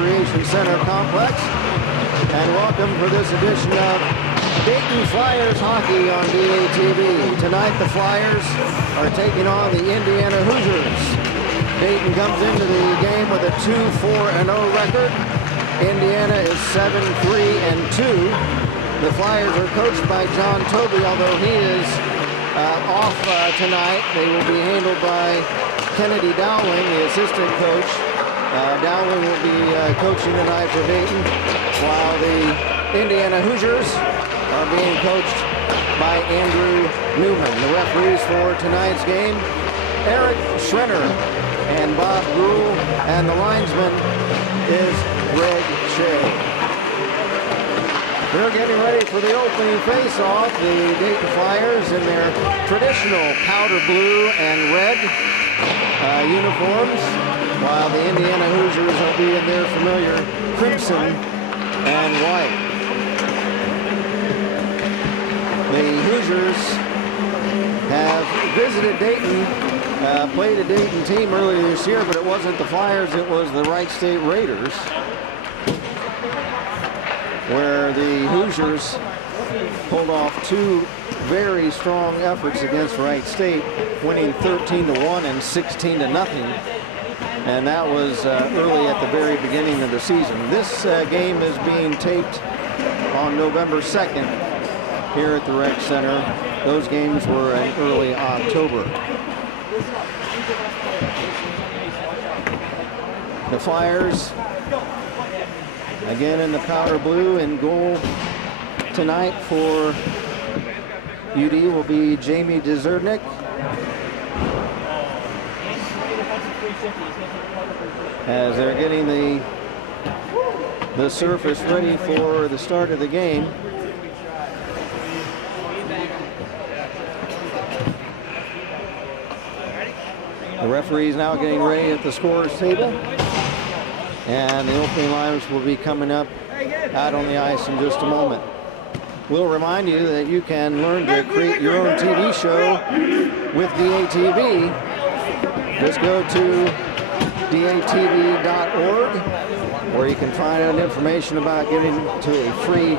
Recreation Center complex. And welcome for this edition of Dayton Flyers hockey on DATV. Tonight the Flyers are taking on the Indiana Hoosiers. Dayton comes into the game with a 2-4-0 record. Indiana is 7-3-2. The Flyers are coached by John Toby, although he is off tonight. They will be handled by Kennedy Dowling, the assistant coach. Dowling will be coaching tonight for Dayton, while the Indiana Hoosiers are being coached by Andrew Newman. The referees for tonight's game, Eric Schrenner and Bob Gruhl, and the linesman is Greg Shea. They're getting ready for the opening face-off. The Dayton Flyers in their traditional powder blue and red uniforms, while the Indiana Hoosiers will be in their familiar crimson and white. The Hoosiers have visited Dayton, played a Dayton team earlier this year, but it wasn't the Flyers, it was the Wright State Raiders, where the Hoosiers pulled off two very strong efforts against Wright State, winning 13-1 and 16-0. And that was early at the very beginning of the season. This game is being taped on November 2nd here at the Rec Center. Those games were in early October. The Flyers, again in the powder blue, and goal tonight for UD will be Jamie Dzernik. As they're getting the surface ready for the start of the game. The referee's now getting ready at the scorer's table. And the opening lineups will be coming up out on the ice in just a moment. We'll remind you that you can learn to create your own TV show with DATV. Just go to datv.org, where you can find out information about getting to a free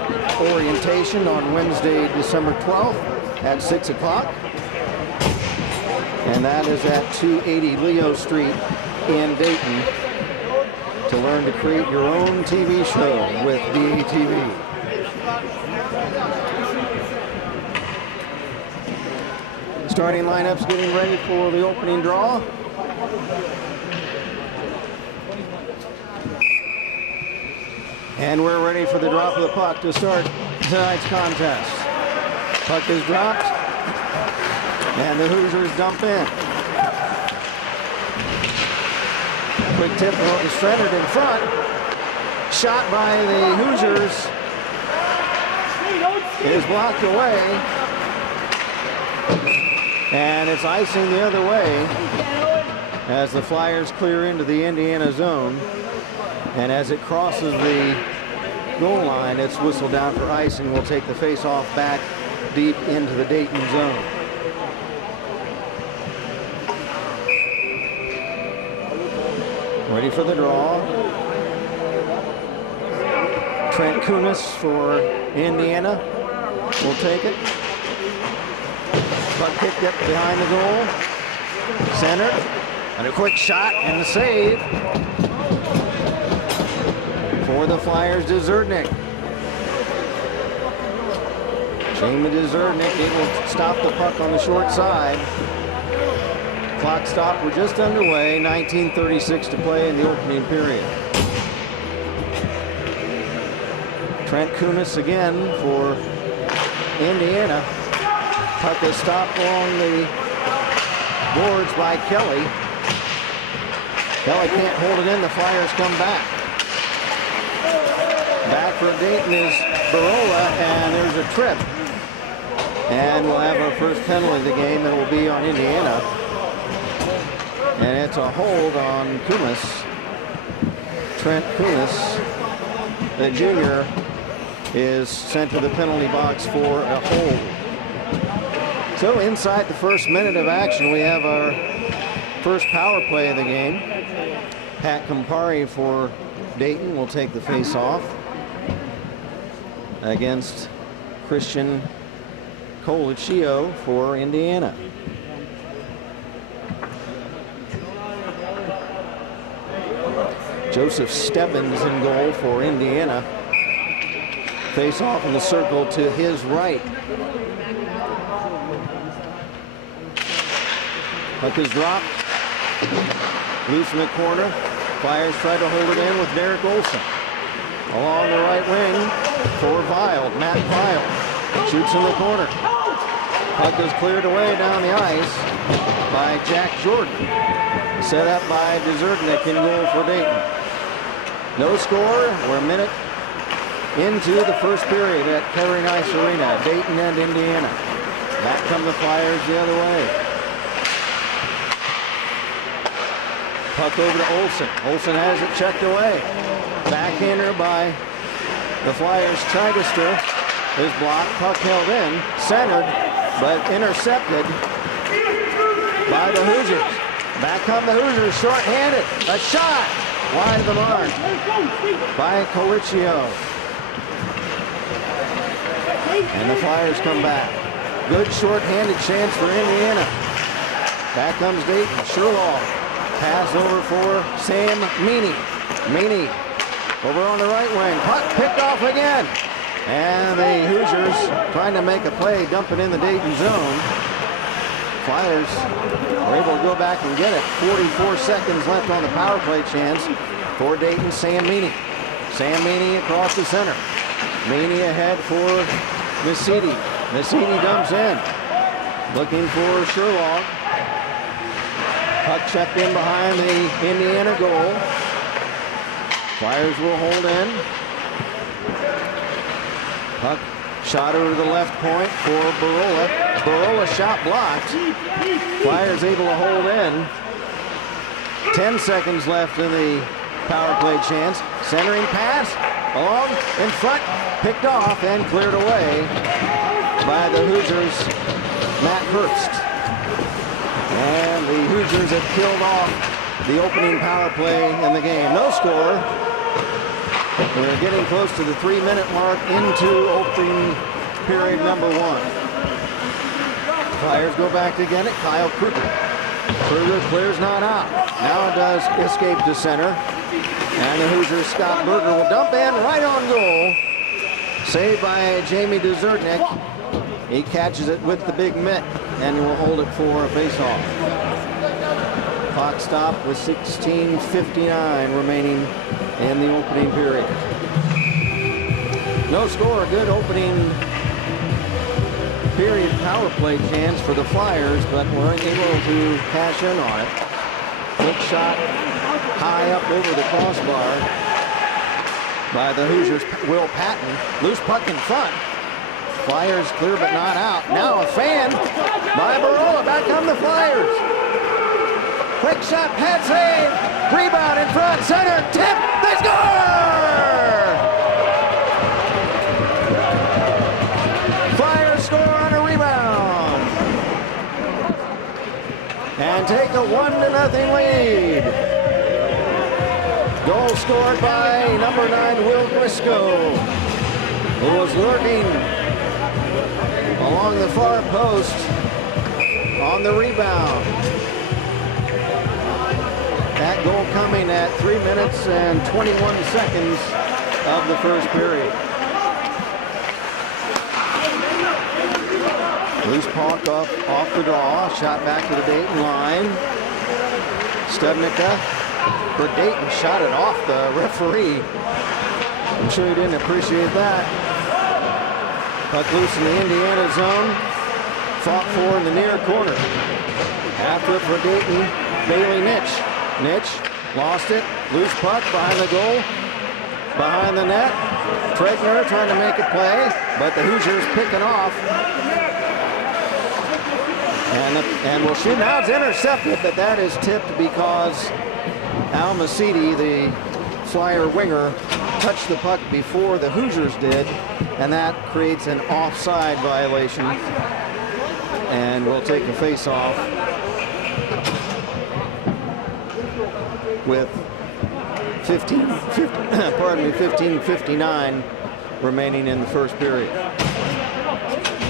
orientation on Wednesday, December 12th at 6 o'clock. And that is at 280 Leo Street in Dayton, to learn to create your own TV show with DATV. Starting lineups getting ready for the opening draw. And we're ready for the drop of the puck to start tonight's contest. Puck is dropped, and the Hoosiers dump in. Quick tip is Shredder in front. Shot by the Hoosiers is blocked away. And it's icing the other way as the Flyers clear into the Indiana zone. And as it crosses the goal line, it's whistled down for icing. We'll take the face-off back deep into the Dayton zone. Ready for the draw. Trent Kunis for Indiana will take it. Puck kicked up behind the goal. Center. And a quick shot and the save for the Flyers, Dzernik. Jamie Dzernik able to stop the puck on the short side. Clock stop, we're just underway, 19:36 to play in the opening period. Trent Kunis again for Indiana. Puck is stopped along the boards by Kelly. Kelly can't hold it in, the Flyers come back. Back for Dayton is Barola, and there's a trip. And we'll have our first penalty of the game, and it will be on Indiana. And it's a hold on Kunis. Trent Kunis, the junior, is sent to the penalty box for a hold. So inside the first minute of action, we have our first power play of the game. Pat Campari for Dayton will take the face-off against Christian Colicchio for Indiana. Joseph Stebbins in goal for Indiana. Face off in the circle to his right. Puck is dropped. Loose in the corner. Flyers try to hold it in with Derek Olson. Along the right wing for Vile. Matt Vile shoots in the corner. Puck is cleared away down the ice by Jack Jordan. Set up by Dzerniak in goal for Dayton. No score. We're a minute into the first period at Kettering Ice Arena. Dayton and Indiana. Back come the Flyers the other way. Puck over to Olson. Olson has it checked away. Backhander by the Flyers. Chidester is blocked. Puck held in. Centered, but intercepted by the Hoosiers. Back come the Hoosiers, short-handed. A shot wide of the mark by Colicchio. And the Flyers come back. Good short-handed chance for Indiana. Back comes Dayton. Sherlock. Pass over for Sam Meany. Meany over on the right wing. Puck picked off again. And the Hoosiers trying to make a play, dump it in the Dayton zone. Flyers are able to go back and get it. 44 seconds left on the power play chance for Dayton. Sam Meany. Sam Meany across the center. Meany ahead for Mesiti. Mesiti dumps in. Looking for Sherlock. Puck checked in behind the Indiana goal. Flyers will hold in. Puck shot over the left point for Barola. Barola shot blocked. Flyers able to hold in. 10 seconds left in the power play chance. Centering pass along in front. Picked off and cleared away by the Hoosiers' Matt Herbst. And the Hoosiers have killed off the opening power play in the game. No score. We're getting close to the 3-minute mark into opening period number 1. Flyers go back to get it. Kyle Kruger. Kruger clears not out. Now does escape to center. And the Hoosiers' Scott Berger will dump in right on goal. Saved by Jamie Dzerniak. He catches it with the big mitt and will hold it for a face-off. Clock stop with 16:59 remaining in the opening period. No score. Good opening period power play chance for the Flyers, but weren't able to cash in on it. Quick shot high up over the crossbar by the Hoosiers' Will Patton. Loose puck in front. Flyers clear but not out. Now a fan by Barola. Back come the Flyers. Quick shot, pad save. Rebound in front, center, tip, they score! Flyers score on a rebound. And take a 1-0 lead. Goal scored by number 9, Will Briscoe, who was lurking along the far post on the rebound. That goal coming at 3 minutes and 21 seconds of the first period. Loose puck off the draw, shot back to the Dayton line. Stubnica for Dayton shot it off the referee. I'm sure he didn't appreciate that. Puck loose in the Indiana zone. Fought for in the near corner. After it for Dayton, Bailey Nitch. Nitch lost it. Loose puck behind the goal. Behind the net. Tregner trying to make a play, but the Hoosiers picking off. And will shoot. Now it's intercepted, but that is tipped because Al Mesiti, the Flyer winger, touched the puck before the Hoosiers did, and that creates an offside violation. And we'll take a face-off with 15:59 remaining in the first period.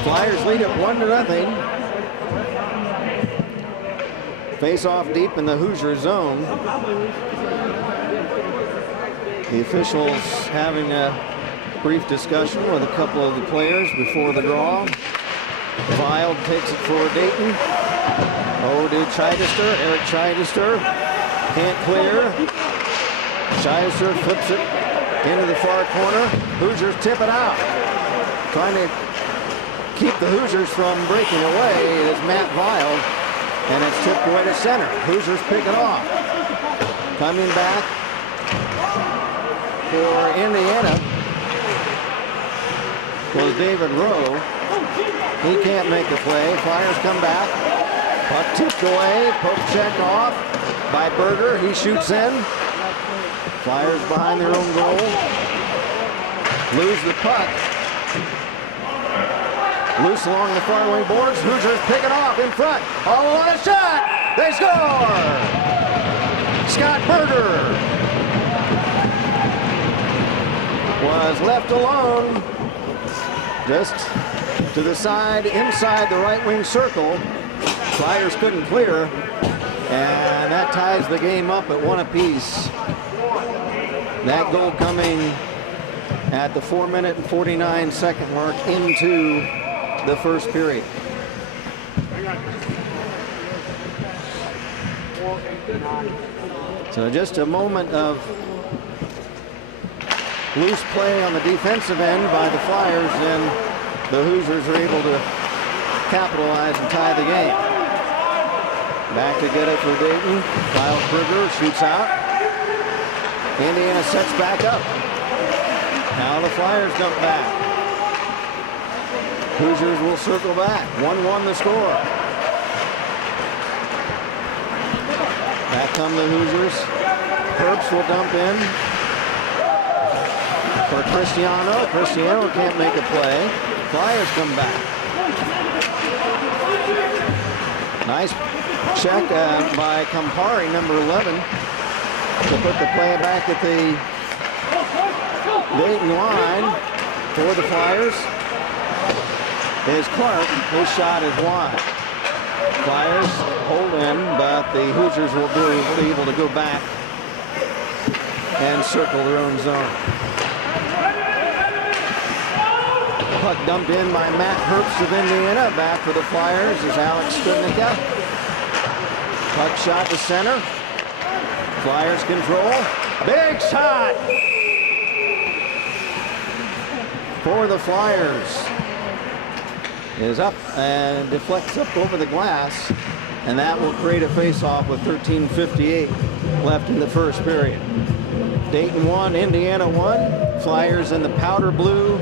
Flyers lead it 1-0. Face off deep in the Hoosier zone. The officials having a brief discussion with a couple of the players before the draw. Wild takes it for Dayton. Oh, to Chichester. Eric Chichester can't clear. Chichester flips it into the far corner. Hoosiers tip it out. Trying to keep the Hoosiers from breaking away is Matt Wild, and it's tipped away to center. Hoosiers pick it off. Coming back for Indiana was David Rowe. He can't make the play. Flyers come back. Puck tipped away. Poke check off by Berger. He shoots in. Flyers behind their own goal. Lose the puck. Loose along the far wing boards. Hoosiers pick it off in front. All on a shot. They score! Scott Berger was left alone just to the side, inside the right wing circle. Flyers couldn't clear, and that ties the game up at 1 apiece. That goal coming at the 4-minute and 49-second mark into the first period. So just a moment of loose play on the defensive end by the Flyers, and the Hoosiers are able to capitalize and tie the game. Back to get it for Dayton. Kyle Kruger shoots out. Indiana sets back up. Now the Flyers dump back. Hoosiers will circle back. 1-1 the score. Back come the Hoosiers. Herbst will dump in for Cristiano. Cristiano can't make a play. Flyers come back. Nice check by Campari, number 11, to put the play back at the Dayton line for the Flyers. Is Clark. His shot is wide. Flyers hold in, but the Hoosiers will be able to go back and circle their own zone. Puck dumped in by Matt Herbst of Indiana. Back for the Flyers is Alex Studnicka. Puck shot to center. Flyers control. Big shot for the Flyers. Is up and deflects up over the glass, and that will create a face-off with 13:58 left in the first period. Dayton 1, Indiana 1. Flyers in the powder blue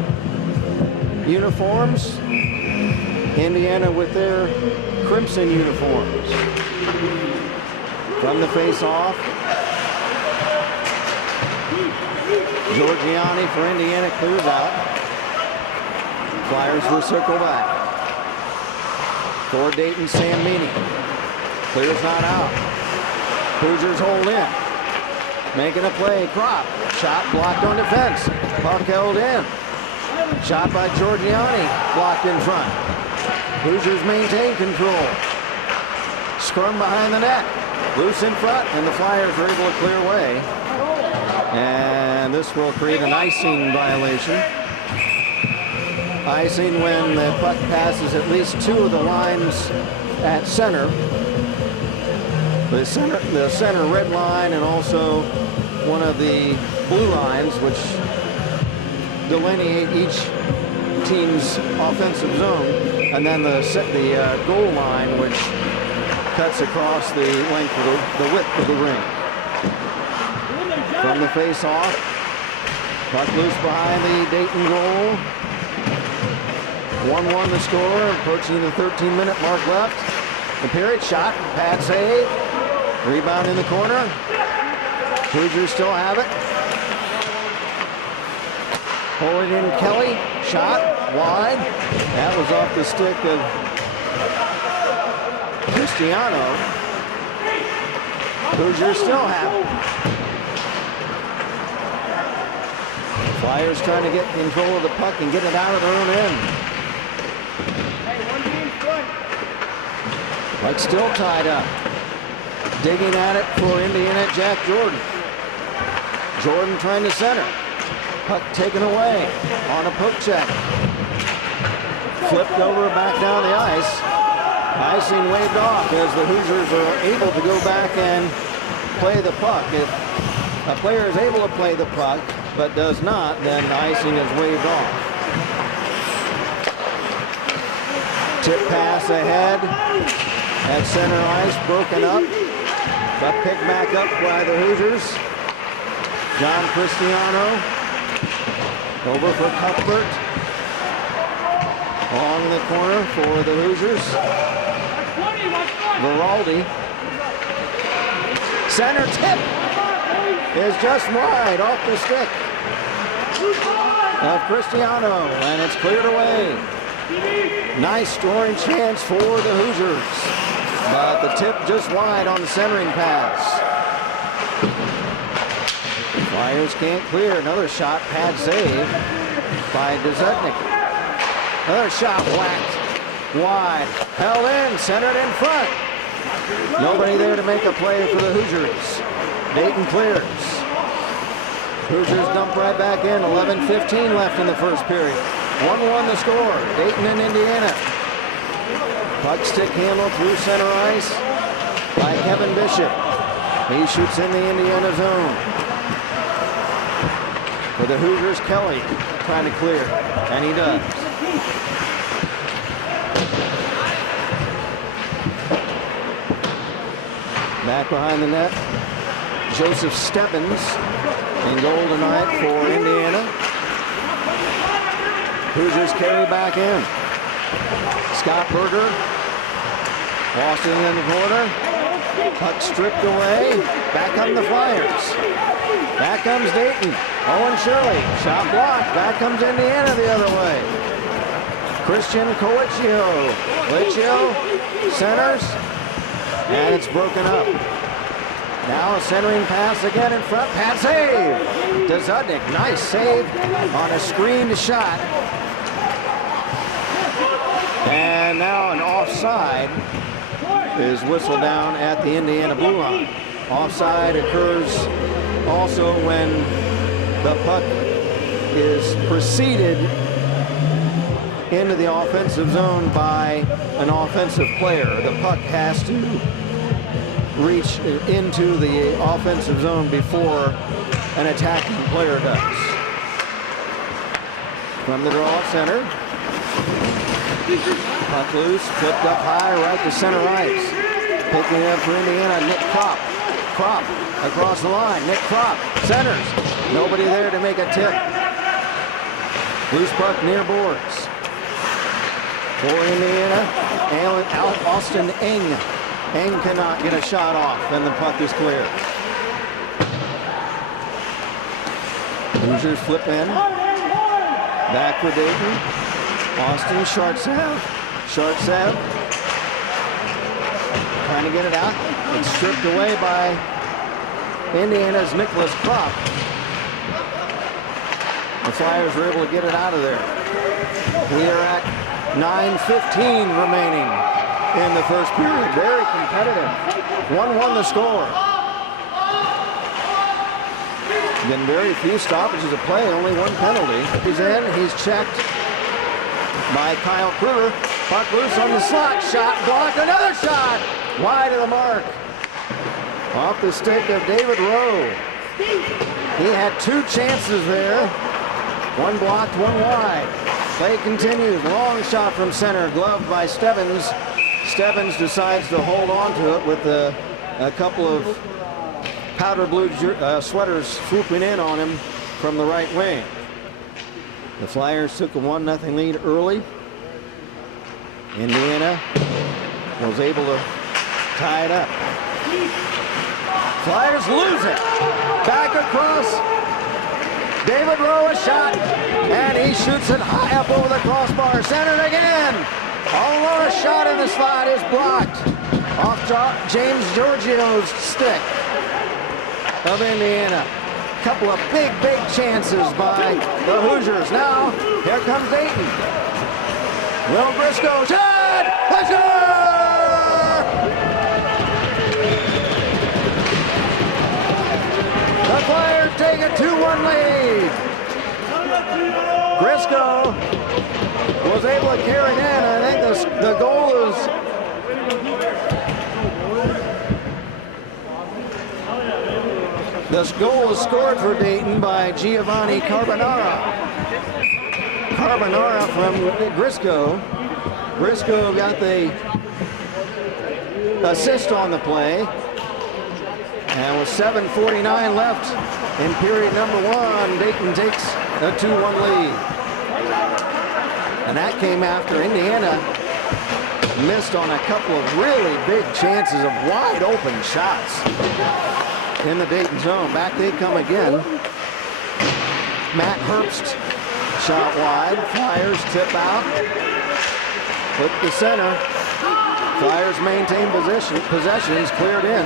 uniforms. Indiana with their crimson uniforms. From the face-off, Giorgiani for Indiana clears out. Flyers will circle back. For Dayton, Sam Meany. Clears not out. Hoosiers hold in. Making a play. Crop. Shot blocked on defense. Puck held in. Shot by Giorgiani. Blocked in front. Hoosiers maintain control. Scrum behind the net. Loose in front, and the Flyers are able to clear away. And this will create an icing violation. Icing when the puck passes at least two of the lines at center. The center red line, and also one of the blue lines, which delineate each team's offensive zone, and then the goal line, which cuts across the length of the width of the ring. From the face-off, puck loose behind the Dayton goal. 1-1 the score, approaching the 13-minute mark left. The period shot, pad save, rebound in the corner. Hoosiers still have it. Hold it in, Kelly, shot, wide. That was off the stick of Cristiano. Hoosiers still have it. Flyers trying to get control of the puck and get it out of their own end. Puck still tied up. Digging at it for Indiana, Jack Jordan. Jordan trying to center. Puck taken away on a poke check. Flipped over back down the ice. Icing waved off as the Hoosiers are able to go back and play the puck. If a player is able to play the puck but does not, then icing is waved off. Tip pass ahead at center ice, broken up, but picked back up by the Hoosiers. John Cristiano over for Cuthbert. Along the corner for the Hoosiers. Veraldi. Center tip is just wide off the stick of Cristiano, and it's cleared away. Nice scoring chance for the Hoosiers, but the tip just wide on the centering pass. Flyers can't clear. Another shot, pad save by Dezutnik. Another shot whacked wide, held in, centered in front. Nobody there to make a play for the Hoosiers. Dayton clears. Hoosiers dump right back in. 11:15 left in the first period. 1-1 the score. Dayton and Indiana. Puck stick handle through center ice by Kevin Bishop. He shoots in the Indiana zone. For the Hoosiers, Kelly trying to clear, and he does. Back behind the net, Joseph Stebbins in goal tonight for Indiana. Hoosiers carry back in. Scott Berger, Boston in the corner. Puck stripped away. Back come the Flyers. Back comes Dayton. Owen Shirley, shot blocked. Back comes Indiana the other way. Christian Colicchio. Colicchio centers, and it's broken up. Now a centering pass again in front. Pad save. Dezutnik, nice save on a screened shot. And now an offside is whistled down at the Indiana blue line. Offside occurs also when the puck is preceded into the offensive zone by an offensive player. The puck has to reach into the offensive zone before an attacking player does. From the draw at center. Puck loose, flipped up high, right to center ice. Picking it up for Indiana, Nick Kropp. Kropp across the line. Nick Kropp centers. Nobody there to make a tip. Loose puck near boards. For Indiana, Austin Eng. Eng cannot get a shot off, and the puck is clear. Hoosiers flip in. Back for Dayton. Austin Shartsev. Shartsev trying to get it out. It's stripped away by Indiana's Nicholas Kropp. The Flyers are able to get it out of there. We are at 9:15 remaining in the first period. Very competitive. 1-1 the score. Been very few stoppages of play, only one penalty. He's in, he's checked by Kyle Kruger. Puck loose on the slot, shot blocked, another shot! Wide of the mark. Off the stick of David Rowe. He had two chances there. One blocked, one wide. Play continues, long shot from center, gloved by Stebbins. Stebbins decides to hold on to it with a couple of powder blue sweaters swooping in on him from the right wing. The Flyers took a 1-0 lead early. Indiana was able to tie it up. Flyers lose it. Back across. David Rowe a shot, and he shoots it high up over the crossbar. Centered again. Although a shot in the slot is blocked off James Giorgio's stick of Indiana. couple of big chances by the Hoosiers. Now, here comes Dayton. Will Briscoe, shot! The Flyers take a 2-1 lead. Briscoe was able to carry it in. I think the goal is this goal was scored for Dayton by Giovanni Carbonara. Carbonara from Briscoe. Briscoe got the assist on the play. And with 7:49 left in period number 1, Dayton takes a 2-1 lead. And that came after Indiana missed on a couple of really big chances of wide open shots in the Dayton zone. Back they come again. Matt Herbst shot wide. Flyers tip out. Flip the center. Flyers maintain possessions cleared in.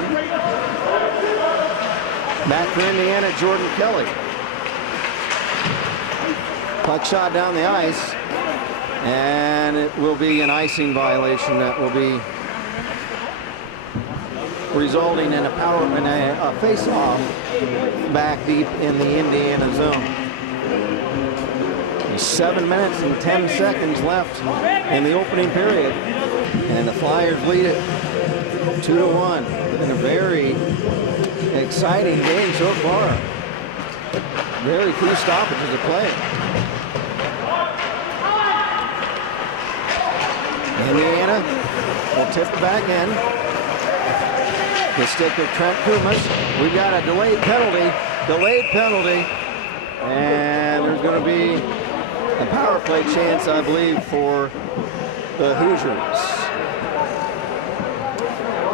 Back for Indiana, Jordan Kelly. Puck shot down the ice, and it will be an icing violation that will be resulting in a face-off back deep in the Indiana zone. 7 minutes and 10 seconds left in the opening period, and the Flyers lead it 2-1 in a very exciting game so far. Very few stoppages of play. Indiana will tip back in. The stick of Trent Kumas. We've got a delayed penalty, and there's going to be a power play chance, I believe, for the Hoosiers.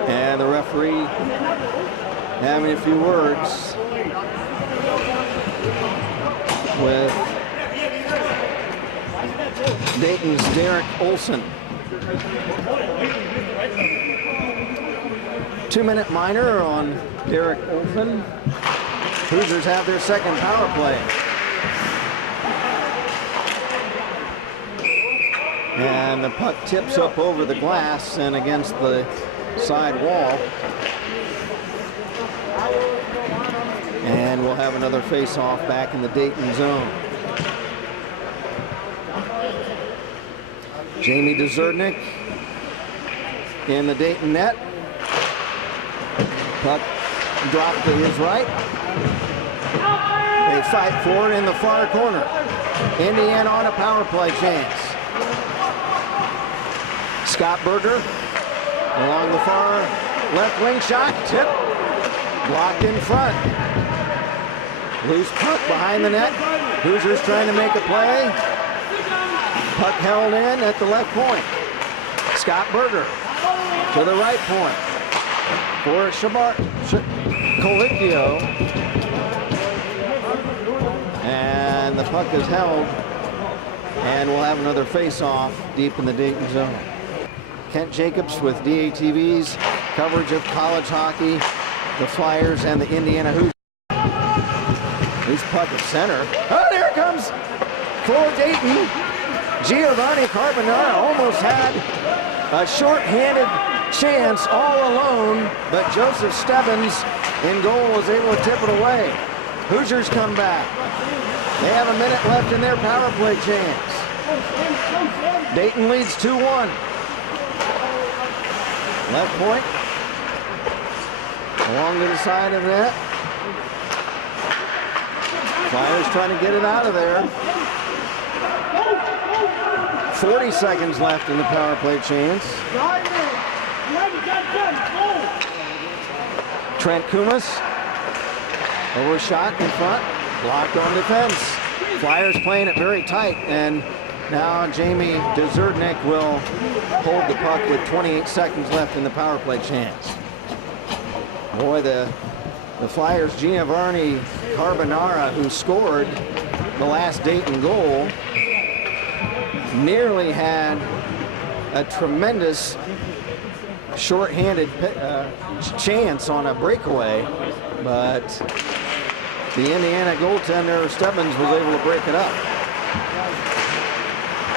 And the referee having a few words with Dayton's Derek Olson. 2-minute minor on Derek Olson. Hoosiers have their second power play. And the puck tips up over the glass and against the side wall. And we'll have another face-off back in the Dayton zone. Jamie Dzernik in the Dayton net. Puck dropped to his right. They fight for it in the far corner. Indiana on a power play chance. Scott Berger along the far left wing shot, tip, blocked in front. Loose puck behind the net. Hoosiers trying to make a play. Puck held in at the left point. Scott Berger to the right point for Colicchio. And the puck is held, and we'll have another face-off deep in the Dayton zone. Kent Jacobs with DATV's coverage of college hockey, the Flyers, and the Indiana Hoosiers. Loose puck at center. Oh, there it comes for Dayton. Giovanni Carbonara almost had a short-handed chance all alone, but Joseph Stebbins in goal was able to tip it away. Hoosiers come back. They have a minute left in their power play chance. Dayton leads 2-1. Left point. Along to the side of that. Flyers trying to get it out of there. 40 seconds left in the power play chance. Trent Kumas. Overshot in front. Blocked on defense. Flyers playing it very tight, and now Jamie Dzernik will hold the puck with 28 seconds left in the power play chance. Boy, the Flyers' Giovanni Carbonara, who scored the last Dayton goal, nearly had a tremendous short-handed chance on a breakaway, but the Indiana goaltender Stebbins was able to break it up.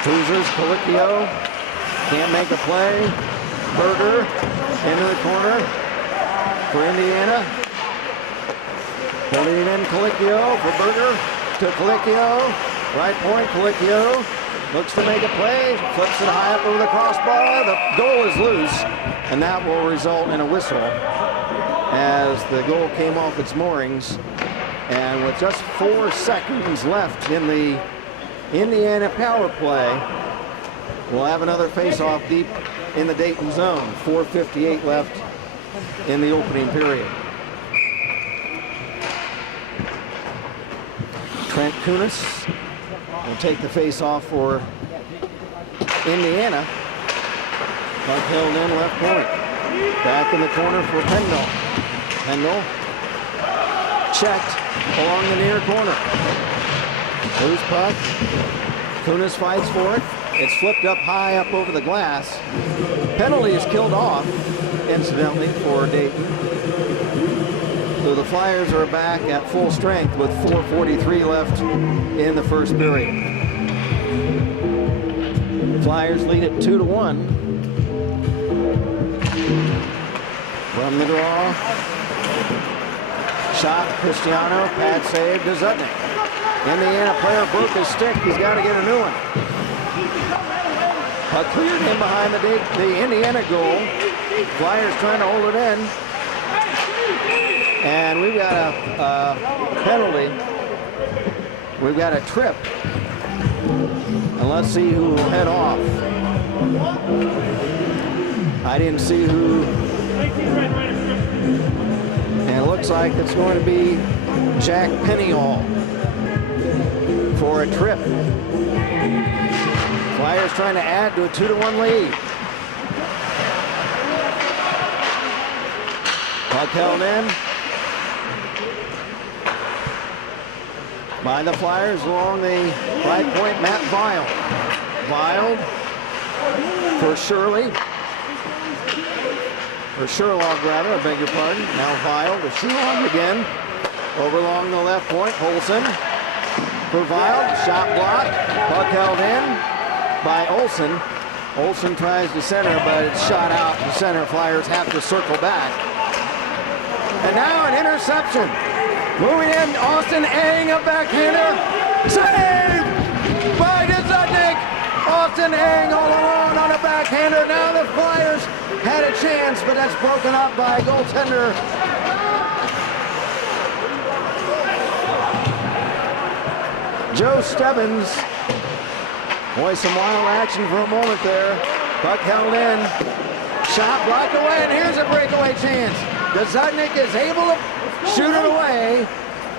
Hoosiers, Colicchio can't make a play. Berger into the corner for Indiana. Putting it in Colicchio for Berger to Colicchio. Right point, Colicchio looks to make a play, flips it high up over the crossbar. The goal is loose, and that will result in a whistle as the goal came off its moorings. And with just 4 seconds left in the Indiana power play, we'll have another face-off deep in the Dayton zone. 4:58 left in the opening period. Trent Kunis will take the face-off for Indiana. Puck held in left point. Back in the corner for Pendle. Pendle checked along the near corner. Loose puck. Kunis fights for it. It's flipped up high up over the glass. Penalty is killed off, incidentally, for Dayton. So the Flyers are back at full strength with 4:43 left in the first period. Flyers lead it 2-1. From the draw. Shot, Cristiano, pad save to Zutnik. Indiana player broke his stick. He's got to get a new one. Puck cleared in behind the Indiana goal. Flyers trying to hold it in. And we've got a penalty. We've got a trip. And let's see who will head off. I didn't see who. And it looks like it's going to be Jack Pennyall for a trip. Flyers trying to add to a 2-1 lead. Puck held in by the Flyers along the right point, Matt Vile. Vile for Shirley. Or Sherlock, rather, I beg your pardon. Now Vile to Sherlock again. Over along the left point, Olsen for Vile. Shot blocked. Puck held in by Olsen. Olsen tries to center, but it's shot out to center. Flyers have to circle back. And now an interception. Moving in, Austin Eng, a backhander. Save by Zutnik. Austin Eng all alone on a backhander. Now the Flyers had a chance, but that's broken up by goaltender Joe Stebbins. Boy, some wild action for a moment there. Puck held in. Shot blocked away, and here's a breakaway chance. Zutnik is able to shoot it away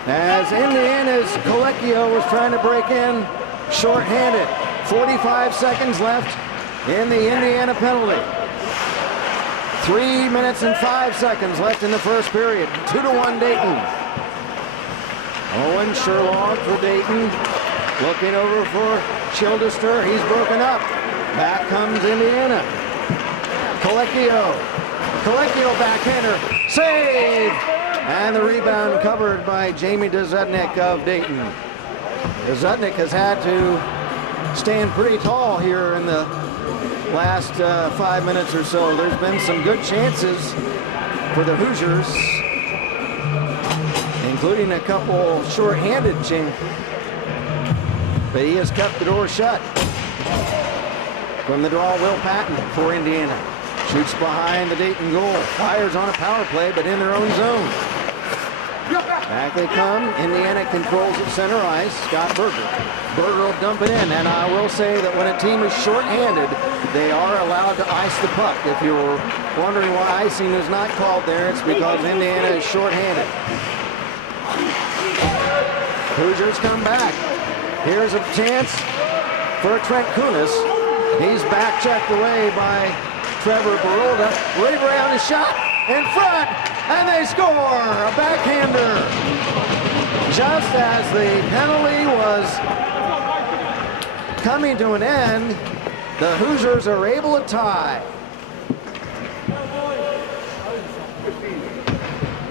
as Indiana's Colicchio was trying to break in shorthanded. 45 seconds left in the Indiana penalty. 3 minutes and 5 seconds left in the first period. 2-1 Dayton. Owen Sherlock for Dayton. Looking over for Childester. He's broken up. Back comes Indiana. Colicchio. Colicchio backhander. Save! And the rebound covered by Jamie Zutnik of Dayton. Zutnik has had to stand pretty tall here in the last 5 minutes or so. There's been some good chances for the Hoosiers, including a couple short-handed chances. But he has kept the door shut. From the draw, Will Patton for Indiana. Shoots behind the Dayton goal. Flyers on a power play, but in their own zone. Back they come. Indiana controls at center ice. Scott Berger. Berger will dump it in, and I will say that when a team is short-handed, they are allowed to ice the puck. If you were wondering why icing is not called there, it's because Indiana is short-handed. Hoosiers come back. Here's a chance for Trent Kunis. He's back-checked away by Trevor Barolda. Rebound is shot in front, and they score! A backhander. Just as the penalty was coming to an end, the Hoosiers are able to tie.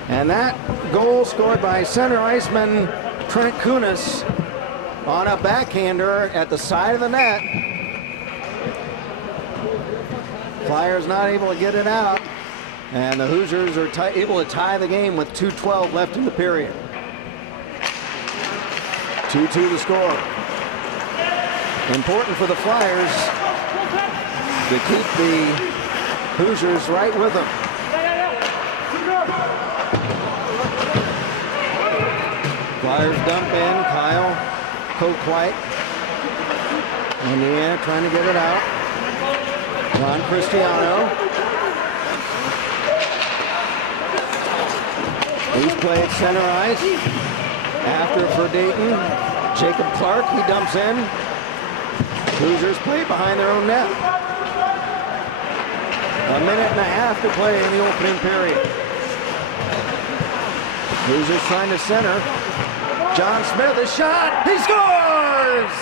And that goal scored by center iceman Trent Kunis on a backhander at the side of the net. Flyers not able to get it out, and the Hoosiers are able to tie the game with 2:12 left in the period. 2-2 the score. Important for the Flyers to keep the Hoosiers right with them. Flyers dump in. Kyle Coke-White. Indiana trying to get it out. Ron Cristiano. He's played center ice. After for Dayton, Jacob Clark, he dumps in. Hoosiers play behind their own net. A minute and a half to play in the opening period. Hoosiers trying to center. John Smith, a shot, he scores!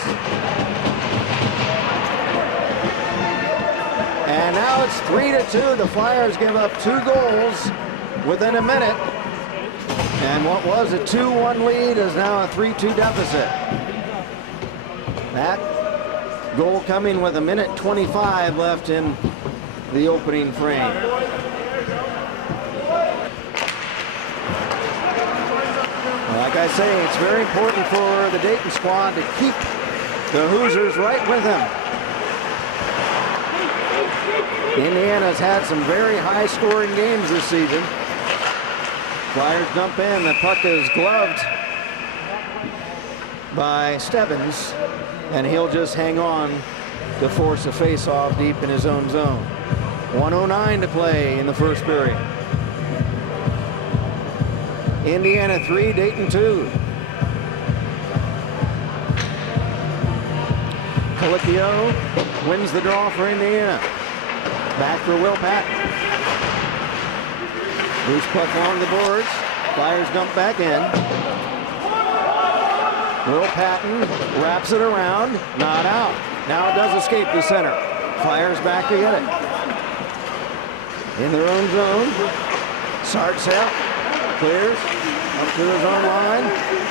And now it's 3-2. The Flyers give up 2 goals within a minute. And what was a 2-1 lead is now a 3-2 deficit. That goal coming with a minute 25 left in the opening frame. Like I say, it's very important for the Dayton squad to keep the Hoosiers right with them. Indiana's had some very high-scoring games this season. Flyers dump in. The puck is gloved by Stebbins, and he'll just hang on to force a face-off deep in his own zone. 1:09 to play in the first period. Indiana 3, Dayton 2. Colicchio wins the draw for Indiana. Back for Will Patton. Loose puck along the boards. Flyers dump back in. Will Patton wraps it around. Not out. Now it does escape the center. Flyers back to get it. In their own zone. Sartsev clears up to his own line.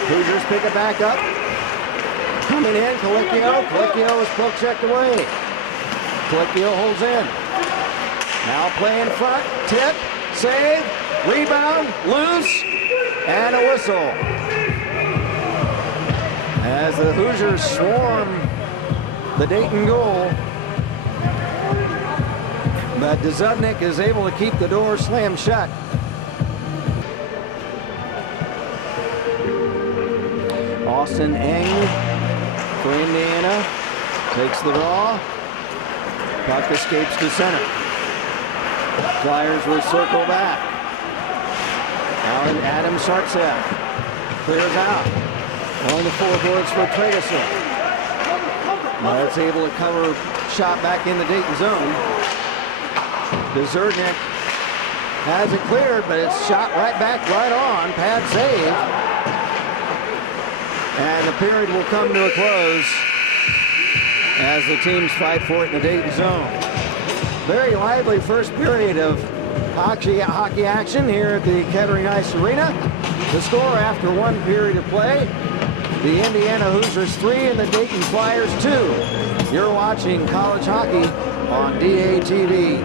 Hoosiers pick it back up. Coming in, Colicchio. Colicchio is poke checked away. Colicchio holds in. Now play in front. Tip. Save. Rebound. Loose. And a whistle. As the Hoosiers swarm the Dayton goal. But Dzubnik is able to keep the door slammed shut. Austin Eng for Indiana. Takes the draw. Puck escapes to center. Flyers will circle back. Now Adam Sartsev clears out. On the foreboards for Traderson. But it's able to cover shot back in the Dayton zone. Dzubnik has it cleared, but it's shot right back, right on. Pad save. And the period will come to a close as the teams fight for it in the Dayton zone. Very lively first period of hockey action here at the Kettering Ice Arena. The score after 1 period of play, the Indiana Hoosiers 3 and the Dayton Flyers 2. You're watching college hockey on DATV.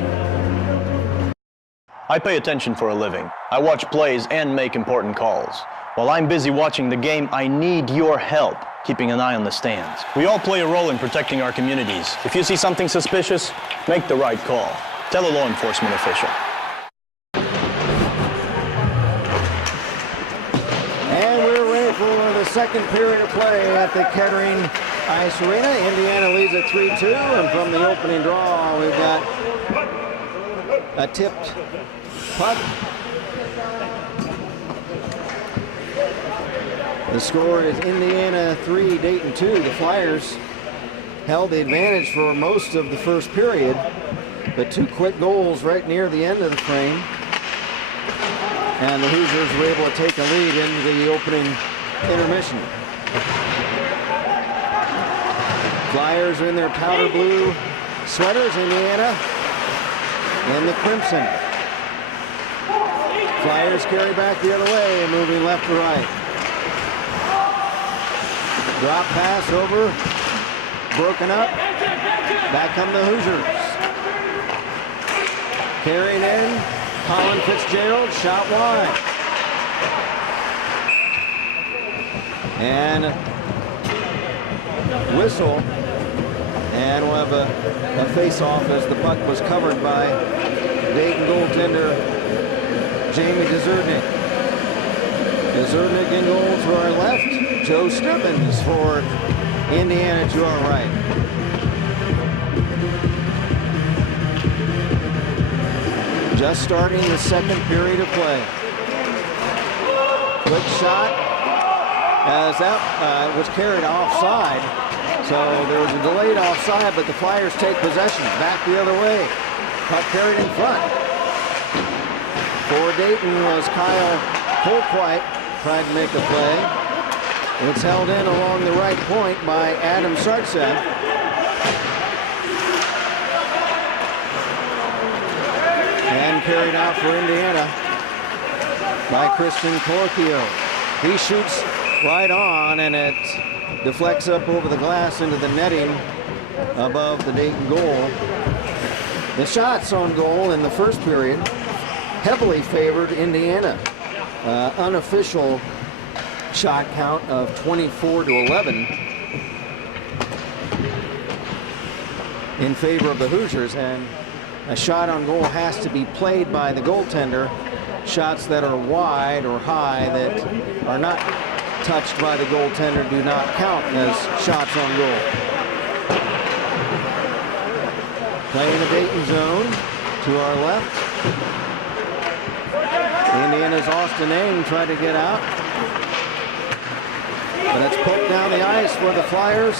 I pay attention for a living. I watch plays and make important calls. While I'm busy watching the game, I need your help keeping an eye on the stands. We all play a role in protecting our communities. If you see something suspicious, make the right call. Tell a law enforcement official. And we're ready for the second period of play at the Kettering Ice Arena. Indiana leads at 3-2, and from the opening draw, we've got a tipped puck. The score is Indiana 3, Dayton 2. The Flyers held the advantage for most of the first period, but 2 quick goals right near the end of the frame. And the Hoosiers were able to take a lead into the opening intermission. Flyers are in their powder blue sweaters, Indiana in the crimson. Flyers carry back the other way, moving left to right. Drop pass over, broken up. Back come the Hoosiers. Carried in, Colin Fitzgerald, shot wide. And whistle, and we'll have a face-off as the puck was covered by Dayton goaltender Jamie Desertnik. Desertnik in goal to our left, Joe Stebbins for Indiana to our right. Just starting the second period of play. Quick shot as that was carried offside. So there was a delayed offside, but the Flyers take possession. Back the other way. Puck carried in front. For Dayton was Kyle Colquite, tried to make a play. It's held in along the right point by Adam Sartsev. And carried out for Indiana by Christian Corkio. He shoots right on, and it deflects up over the glass into the netting above the Dayton goal. The shots on goal in the first period heavily favored Indiana. Unofficial shot count of 24-11 in favor of the Hoosiers, and a shot on goal has to be played by the goaltender. Shots that are wide or high that are not touched by the goaltender do not count as shots on goal. Play in the Dayton zone to our left. Indiana's Austin Eng tried to get out, but it's poked down the ice for the Flyers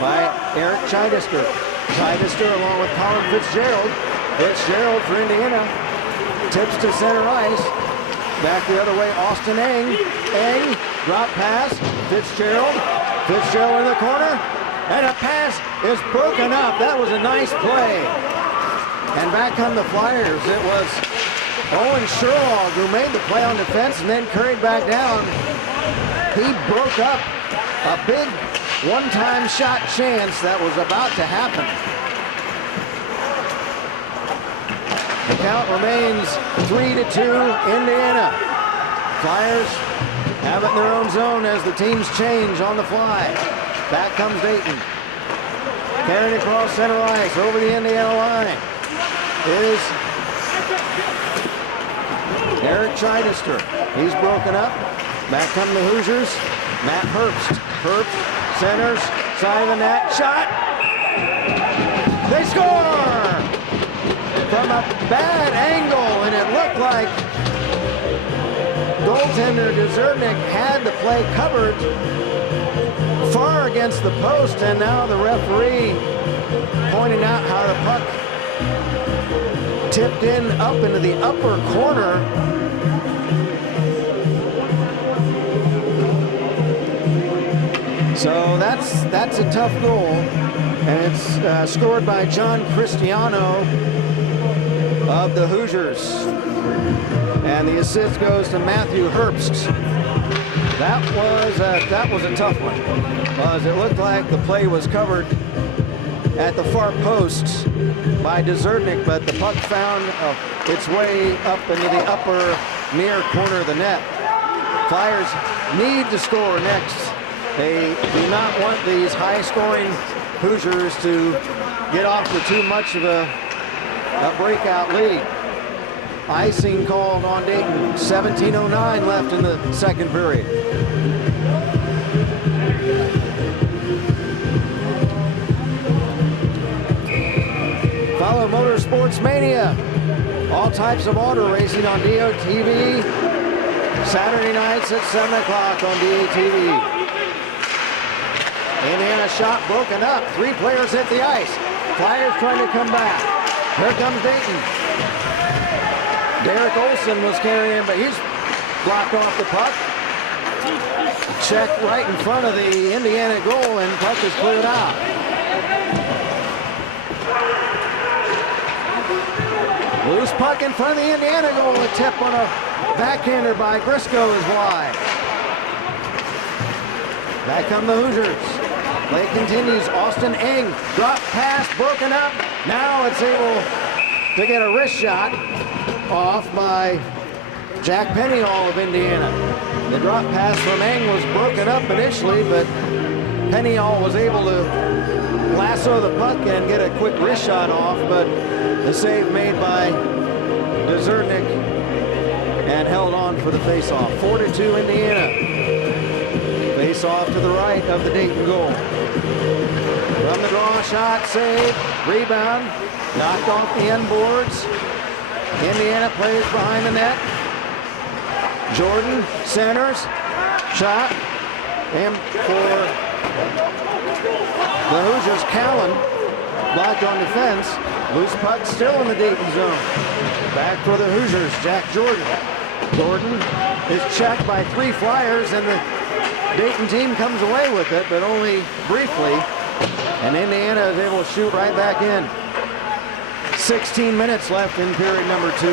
by Eric Chidister. Chidister along with Colin Fitzgerald. Fitzgerald for Indiana. Tips to center ice. Back the other way, Austin Eng. Eng, drop pass. Fitzgerald. Fitzgerald in the corner. And a pass is broken up. That was a nice play. And back come the Flyers. It was Owen Sherlock who made the play on defense and then carried back down. He broke up a big one-time shot chance that was about to happen. The count remains 3-2 Indiana. Flyers have it in their own zone as the teams change on the fly. Back comes Dayton. Carrying across center ice over the Indiana line is Eric Chidister. He's broken up. Back come the Hoosiers. Matt Herbst. Herbst centers, side of the net, shot. They score! From a bad angle, and it looked like goaltender Desertnik had the play covered far against the post, and now the referee pointing out how the puck tipped in up into the upper corner. So that's a tough goal, and it's scored by John Cristiano of the Hoosiers, and the assist goes to Matthew Herbst. That was a tough one, because it looked like the play was covered at the far post by Desertnik, but the puck found its way up into the upper near corner of the net. Flyers need to score next. They do not want these high-scoring Hoosiers to get off to too much of a breakout lead. Icing called on Dayton. 17:09 left in the second period. Follow Motorsports Mania. All types of auto racing on DOTV. Saturday nights at 7 o'clock on DATV. Indiana shot broken up. 3 players hit the ice. Flyers trying to come back. Here comes Dayton. Derek Olson was carrying, but he's blocked off the puck. Check right in front of the Indiana goal, and puck is cleared out. Loose puck in front of the Indiana goal. A tip on a backhander by Briscoe is wide. Back come the Hoosiers. Play continues. Austin Eng. Drop pass broken up. Now it's able to get a wrist shot off by Jack Pennyall of Indiana. The drop pass from Eng was broken up initially, but Pennyall was able to lasso the puck and get a quick wrist shot off, but the save made by Desertnik and held on for the faceoff. 4-2 Indiana. Face-off to the right of the Dayton goal. From the draw, shot, save, rebound, knocked off the end boards. Indiana plays behind the net. Jordan centers, shot, and for the Hoosiers, Callan blocked on defense. Loose puck still in the Dayton zone. Back for the Hoosiers, Jack Jordan. Jordan is checked by 3 Flyers, and the Dayton team comes away with it, but only briefly. And Indiana is able to shoot right back in. 16 minutes left in period number 2.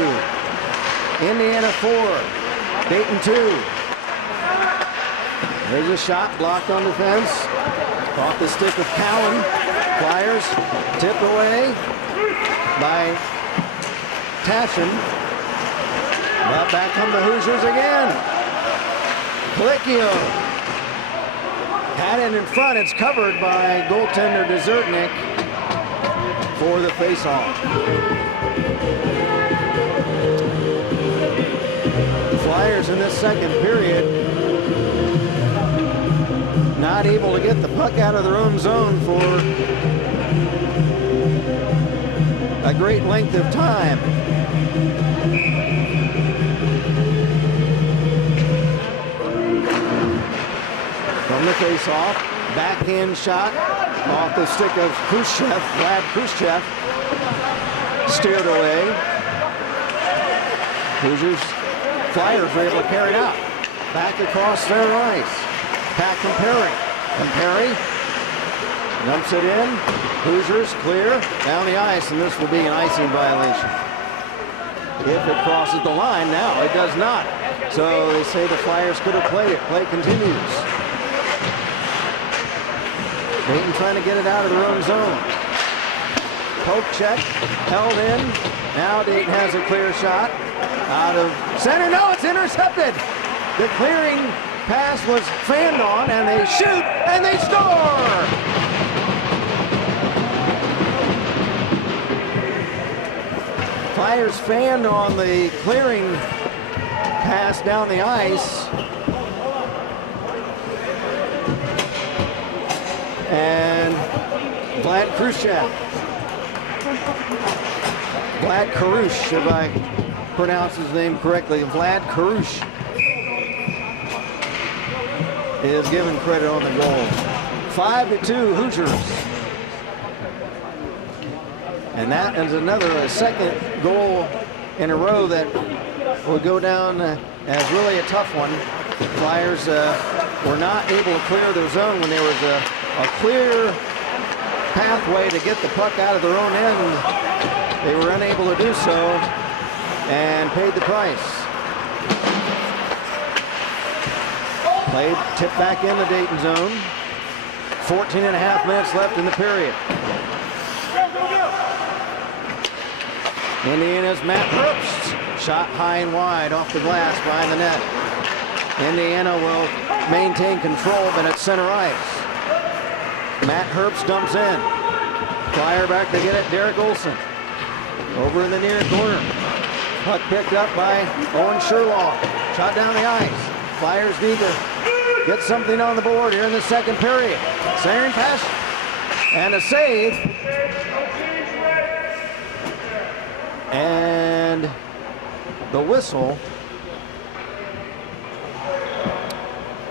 Indiana 4, Dayton 2. There's a shot blocked on defense. Off the stick of Callan. Flyers tipped away by Tashin. But back come the Hoosiers again. Colicchio had it in front. It's covered by goaltender Desertnik for the faceoff. The Flyers in this second period not able to get the puck out of their own zone for a great length of time. From the faceoff, backhand shot off the stick of Khrushchev, Vlad Khrushchev, steered away. Hoosiers, Flyers were able to carry it out. Back across their ice. Pat from Perry. And Perry dumps it in. Hoosiers clear down the ice, and this will be an icing violation. If it crosses the line, now it does not. So they say the Flyers could have played it. Play continues. Dayton trying to get it out of their own zone. Poke check, held in. Now Dayton has a clear shot out of center. No, it's intercepted. The clearing pass was fanned on, and they shoot, and they score! Flyers fanned on the clearing pass down the ice. And Vlad Khrushchev. Vlad Karush, if I pronounce his name correctly. Vlad Karush is given credit on the goal. 5-2 Hoosiers. And that is another second goal in a row that will go down as really a tough one. Flyers were not able to clear their zone when there was a clear pathway to get the puck out of their own end. They were unable to do so and paid the price. Played, tipped back in the Dayton zone. 14.5 minutes left in the period. Indiana's Matt Herbst. Shot high and wide off the glass behind the net. Indiana will maintain control, but at center ice. Matt Herbst dumps in. Flyer back to get it, Derek Olson. Over in the near corner. Puck picked up by Owen Sherlock. Shot down the ice. Flyers need to get something on the board here in the second period. Centering pass and a save. And the whistle.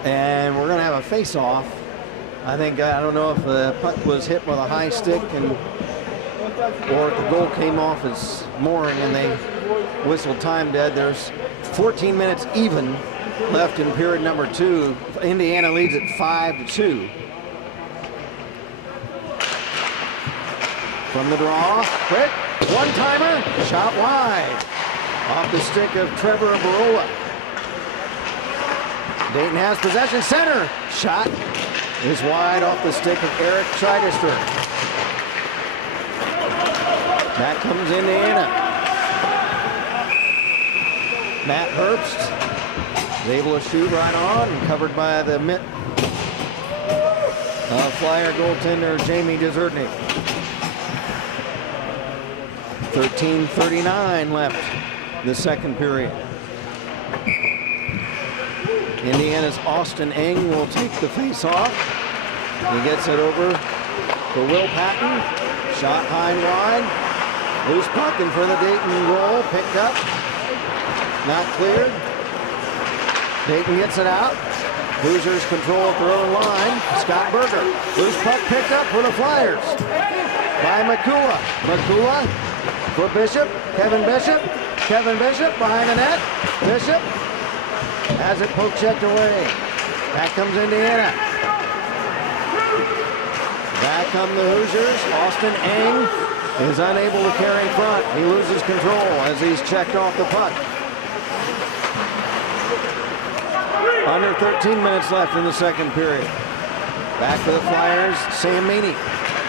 And we're going to have a face-off. I don't know if the puck was hit with a high stick or if the goal came off its mooring and they whistled time dead. There's 14 minutes even left in period number 2. Indiana leads at 5-2. From the draw, quick One-timer, shot wide. Off the stick of Trevor Barola. Dayton has possession, center. Shot is wide off the stick of Eric Chichester. Back comes Indiana. Matt Herbst is able to shoot right on, covered by the mitt of Flyer goaltender Jamie Desertnik. 13:39 left in the second period. Indiana's Austin Eng will take the face-off. He gets it over for Will Patton. Shot high and wide. Loose puck in front of the Dayton goal. Picked up. Not cleared. Dayton gets it out. Hoosiers control throw line. Scott Berger. Loose puck picked up for the Flyers by McCullough. McCullough for Bishop. Kevin Bishop. Kevin Bishop behind the net. Bishop has it poke checked away. Back comes Indiana. Back come the Hoosiers. Austin Eng is unable to carry in front. He loses control as he's checked off the puck. Under 13 minutes left in the second period. Back to the Flyers, Sam Meany.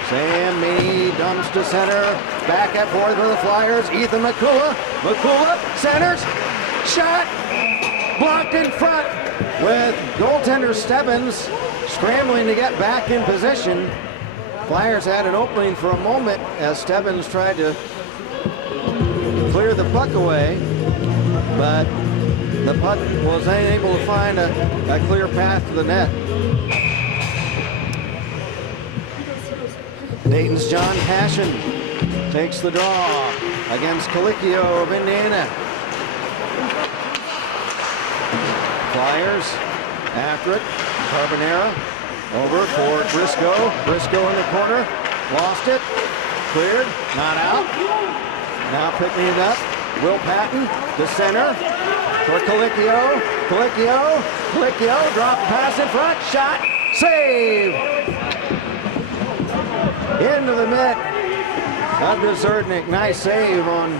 Sam Meany dumps to center. Back at forward for the Flyers, Ethan McCullough. McCullough centers. Shot blocked in front with goaltender Stebbins scrambling to get back in position. Flyers had an opening for a moment as Stebbins tried to clear the puck away, but the puck was unable to find a clear path to the net. Dayton's John Passion takes the draw against Colicchio of Indiana. Flyers after it. Carbonera over for Briscoe. Briscoe in the corner. Lost it. Cleared. Not out. Now picking it up. Will Patton to center for Colicchio. Colicchio drop pass in front. Shot. Save. Into the net of Desertnik. Nice save on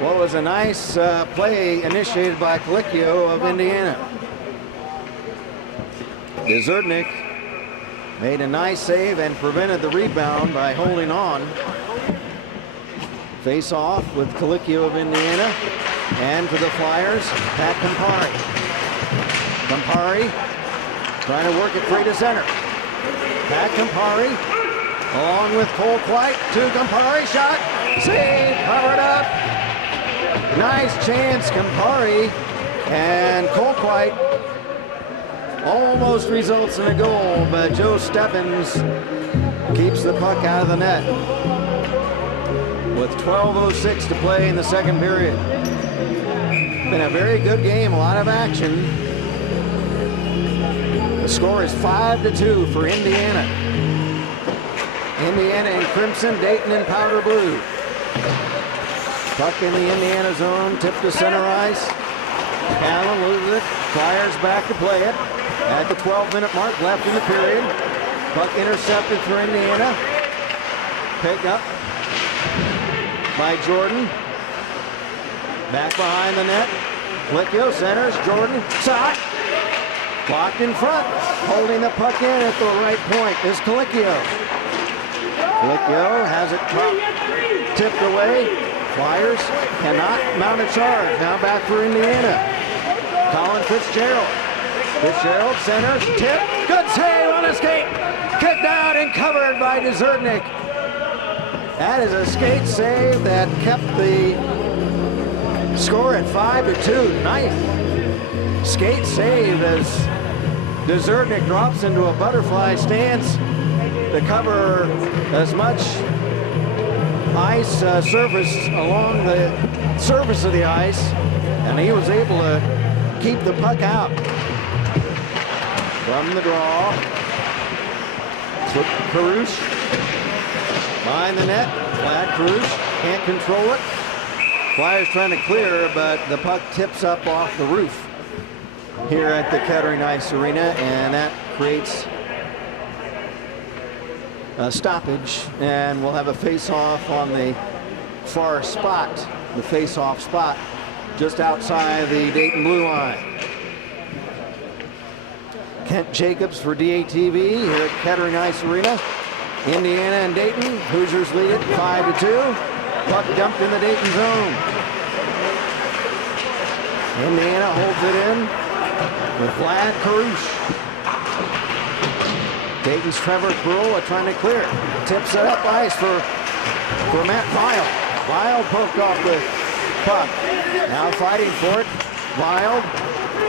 what was a nice play initiated by Colicchio of Indiana. Desertnik made a nice save and prevented the rebound by holding on. Face off with Colicchio of Indiana. And for the Flyers, Pat Campari. Campari trying to work it free to center. Pat Campari along with Cole White to Campari. Shot. Save. Covered up. Nice chance, Campari. And Cole White almost results in a goal, but Joe Stebbins keeps the puck out of the net. With 12:06 to play in the second period. Been a very good game, a lot of action. The score is 5-2 for Indiana. Indiana in crimson, Dayton in powder blue. Puck in the Indiana zone, tipped to center ice. Allen loses it, Flyers back to play it. At the 12-minute mark left in the period. Puck intercepted for Indiana. Picked up by Jordan. Back behind the net. Colicchio centers. Jordan. Shot. Blocked in front. Holding the puck in at the right point is Colicchio. Colicchio has it tipped away. Flyers cannot mount a charge. Now back for Indiana. Colin Fitzgerald. Fitzgerald centers. Tip. Good save on a skate. Kicked out and covered by Desertnik. That is a skate save that kept the score at 5-2. Nice skate save as Desertnik drops into a butterfly stance to cover as much ice surface along the surface of the ice, and he was able to keep the puck out. From the draw, Carouche behind the net. Flat Carouche can't control it. Flyers trying to clear, but the puck tips up off the roof here at the Kettering Ice Arena, and that creates a stoppage, and we'll have a face-off on the far spot, the face-off spot, just outside the Dayton blue line. Kent Jacobs for DATV here at Kettering Ice Arena. Indiana and Dayton. Hoosiers lead it 5-2. Puck dumped in the Dayton zone. Indiana holds it in with Vlad Karush. Dayton's Trevor Perula trying to clear it. Tips it up ice for Matt Vile. Vile poked off the puck. Now fighting for it. Vile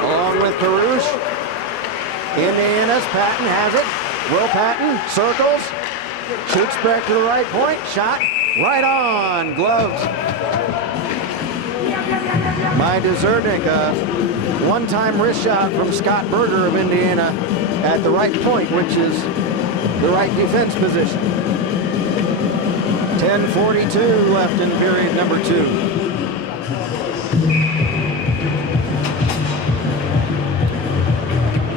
along with Karush. Indiana's Patton has it. Will Patton circles. Shoots back to the right point. Shot right on. Gloves by Desernik. A one-time wrist shot from Scott Berger of Indiana at the right point, which is the right defense position. 10:42 left in period number 2.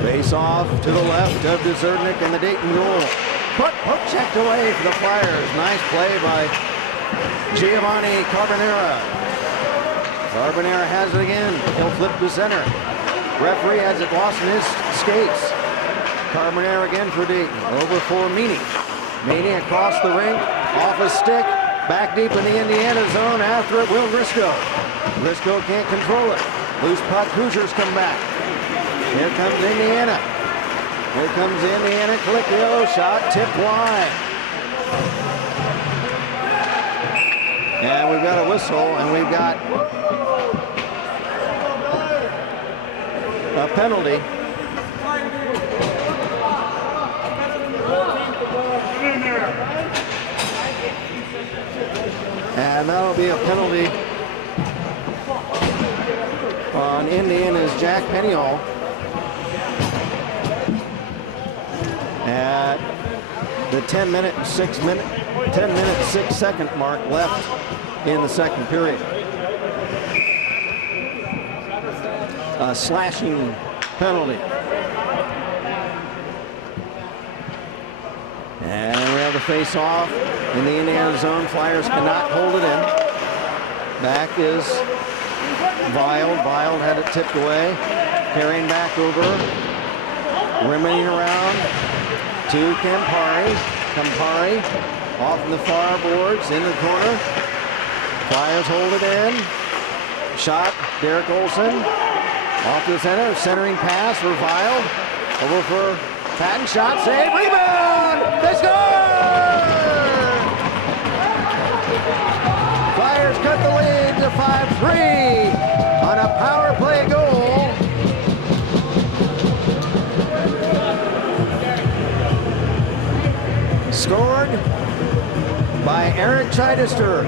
Face off to the left of Desernik and the Dayton goal. Puck checked away for the Flyers. Nice play by Giovanni Carbonera. Carbonera has it again. He'll flip to center. Referee has it lost in his skates. Carbonera again for Dayton. Over for Meany. Meany across the rink. Off a stick. Back deep in the Indiana zone. After it, Will Briscoe. Briscoe can't control it. Loose puck. Hoosiers come back. Here comes Indiana. Here comes Indiana. Colicchio. Shot tipped wide. And we've got a whistle, and we've got a penalty. And that'll be a penalty on Indiana's Jack Peniel at the 10 minute 6 second mark left in the second period. A slashing penalty. And we have the face off in the Indiana zone. Flyers cannot hold it in. Back is Vile. Vile had it tipped away. Carrying back over. Rimming around to Campari. Campari off in the far boards in the corner. Flyers hold it in. Shot, Derek Olsen. Off to the center. Centering pass for Vile. Over for Patton. Shot, save, rebound! They score! Flyers cut the lead to 5-3 on a power play goal. Scored by Eric Chichester.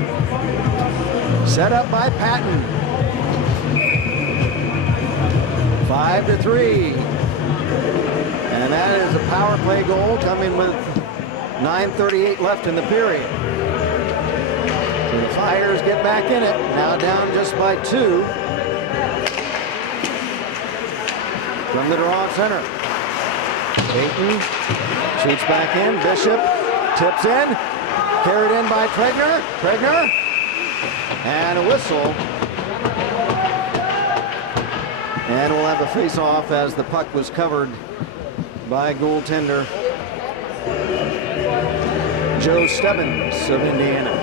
Set up by Patton. 5-3. And that is a power play goal coming with 9:38 left in the period. So the Flyers get back in it. Now down just by 2. From the draw center. Dayton shoots back in. Bishop tips in. Carried in by Tregner. Tregner. And a whistle. And we'll have a face-off as the puck was covered by goaltender Joe Stebbins of Indiana.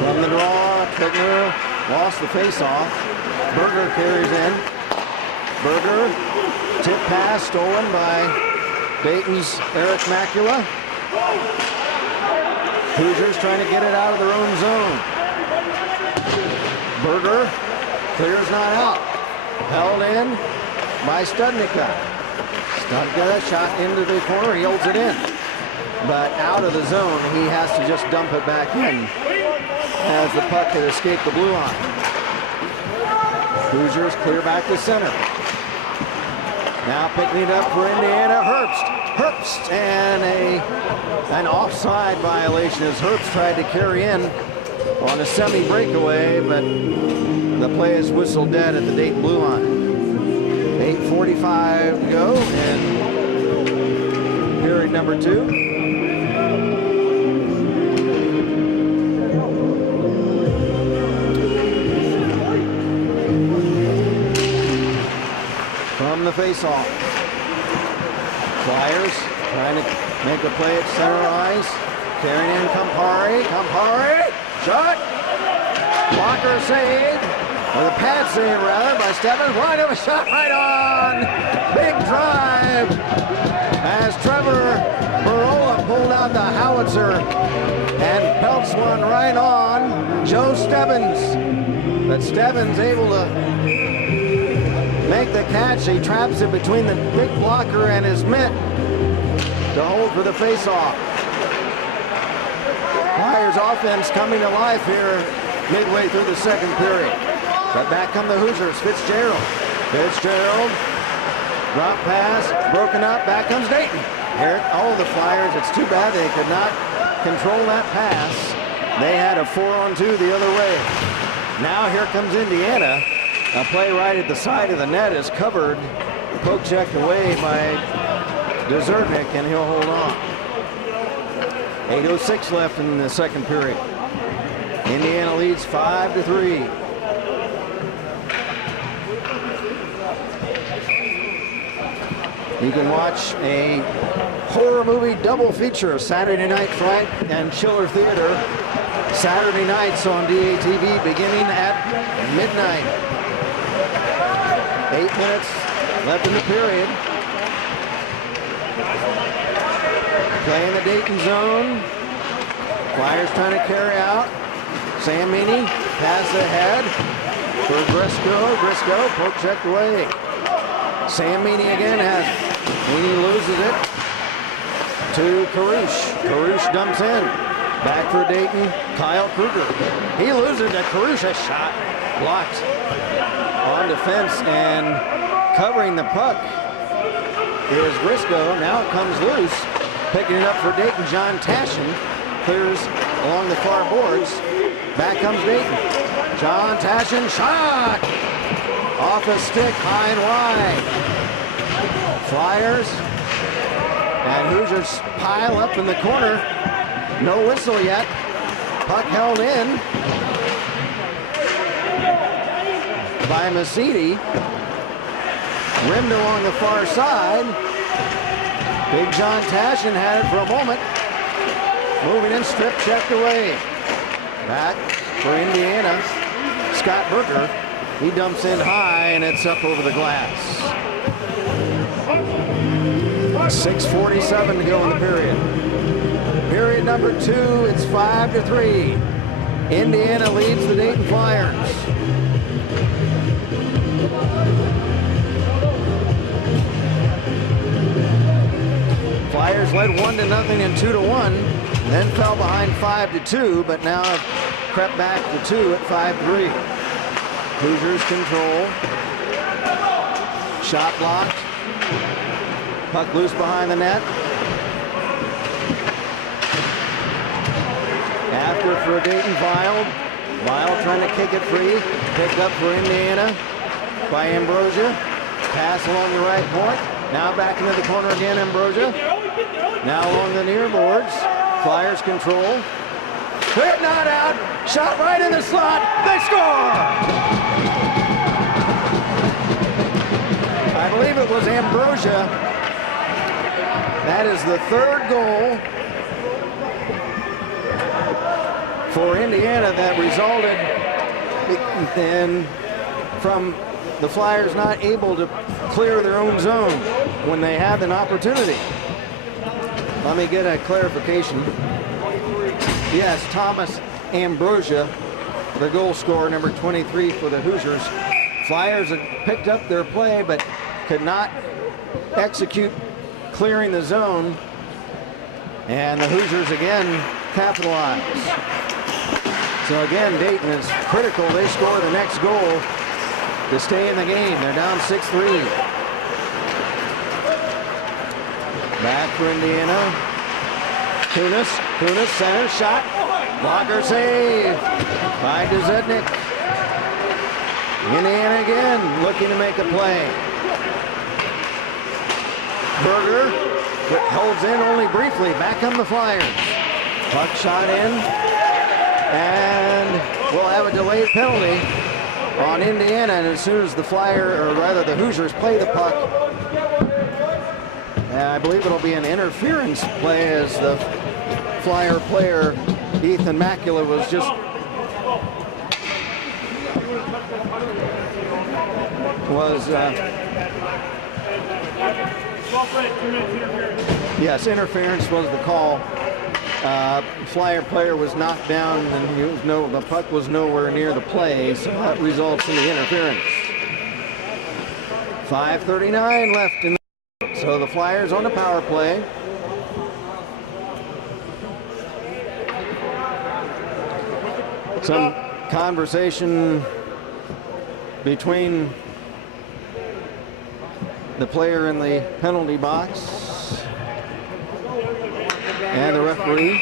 From the draw, Tregner lost the face-off. Berger carries in. Berger, tip pass stolen by Dayton's Eric Macula. Hoosiers trying to get it out of their own zone. Berger clears not out. Held in by Studnicka. Studnicka shot into the corner. He holds it in. But out of the zone, he has to just dump it back in as the puck had escaped the blue line. Hoosiers clear back to center. Now picking it up for Indiana, Herbst. Herbst and an offside violation as Herbst tried to carry in on a semi-breakaway, but the play is whistled dead at the Dayton blue line. 8:45 to go, and period number 2. From the face-off. Flyers trying to make a play at center ice. Carrying in Campari. Campari. Shot. Blocker save. Or the pad save, rather, by Stebbins. Wide of a shot right on. Big drive. As Trevor Barola pulled out the howitzer and pelts one right on Joe Stebbins. But Stebbins able to make the catch. He traps it between the big blocker and his mitt to hold for the face-off. Flyers offense coming to life here midway through the second period. But back come the Hoosiers. Fitzgerald. Drop pass, broken up, back comes Dayton. Here, the Flyers, it's too bad they could not control that pass. They had a 4-on-2 the other way. Now here comes Indiana. A play right at the side of the net is covered, poke checked away by Desertnik, and he'll hold on. 8:06 left in the second period. Indiana leads 5-3. You can watch a horror movie double feature, Saturday Night Fright and Schiller Theater, Saturday nights on DATV beginning at midnight. 8 minutes left in the period. Play in the Dayton zone. Flyers trying to carry out. Sam Meany, pass ahead for Briscoe. Briscoe, poke checked away. Sam Meany again has Meany loses it to Karush. Karush dumps in. Back for Dayton, Kyle Kruger. He loses to Karush. A shot blocked on defense, and covering the puck is Briscoe. Now it comes loose. Picking it up for Dayton, John Tashin clears along the far boards. Back comes Dayton. John Tashin, shot! Off a stick, high and wide. Flyers and Hoosiers pile up in the corner. No whistle yet. Puck held in by Masidi. Rimmed along the far side. Big John Tashin had it for a moment. Moving in, strip checked away. Back for Indiana. Scott Berger. He dumps in high, and it's up over the glass. 6:47 to go in the period. Period number 2, it's 5-3. Indiana leads the Dayton Flyers. Flyers led 1-0 and 2-1, then fell behind 5-2, but now have crept back to 2 at 5-3. Hoosiers control. Shot blocked. Puck loose behind the net. After for Dayton, Vile. Vile trying to kick it free. Picked up for Indiana by Ambrosia. Pass along the right point. Now back into the corner again, Ambrosia. Now along the near boards. Flyers control. Hit not out. Shot right in the slot. They score! I believe it was Ambrosia. That is the third goal for Indiana that resulted in from the Flyers not able to clear their own zone when they had an opportunity. Let me get a clarification. Yes, Thomas Ambrosia, the goal scorer, number 23 for the Hoosiers. Flyers had picked up their play but could not execute clearing the zone, and the Hoosiers again capitalize. So again, Dayton is critical. They score the next goal to stay in the game. They're down 6-3. Back for Indiana. Kunis center shot. Blocker save by Dezetnik. Indiana again looking to make a play. Berger holds in only briefly. Back come the Flyers. Puck shot in, and we'll have a delayed penalty on Indiana. And as soon as the the Hoosiers play the puck, I believe it'll be an interference play as the Flyer player Ethan Macula was just yes, interference was the call. Flyer player was knocked down, and the puck was nowhere near the play, so that results in the interference. 5:39 left in the, so the Flyers on the power play. Some conversation between the player in the penalty box and the referee.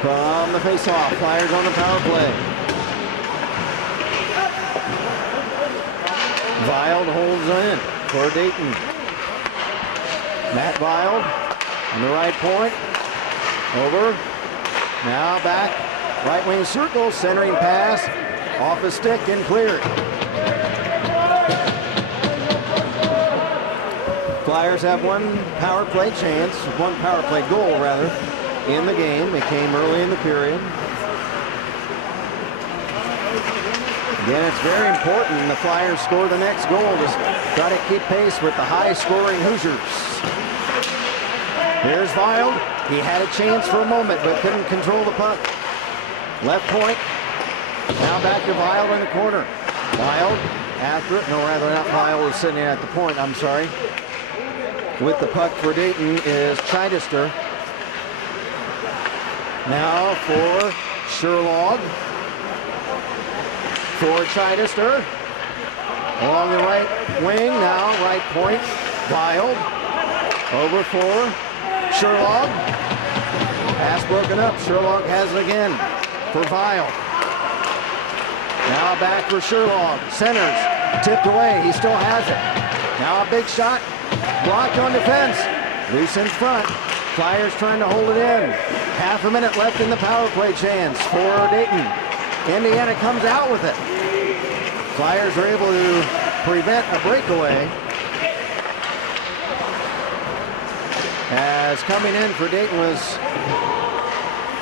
From the face-off, Flyers on the power play. Wild holds in for Dayton. Matt Wild on the right point. Over. Now back. Right wing circle. Centering pass. Off a stick and cleared. Flyers have one power play goal rather, in the game. It came early in the period. Again, it's very important the Flyers score the next goal to try to keep pace with the high-scoring Hoosiers. Here's Wild. He had a chance for a moment, but couldn't control the puck. Left point. Now back to Wild in the corner. Wild after it. No, rather not Wild is sitting at the point. I'm sorry. With the puck for Dayton is Chidester. Now for Sherlog. For Chidester. Along the right wing. Now right point. Wild. Over for Sherlog. Pass broken up. Sherlog has it again for Wild. Now back for Sherlog. Centers. Tipped away. He still has it. Now a big shot. Blocked on defense. Loose in front. Flyers trying to hold it in. Half a minute left in the power play chance for Dayton. Indiana comes out with it. Flyers are able to prevent a breakaway. As coming in for Dayton was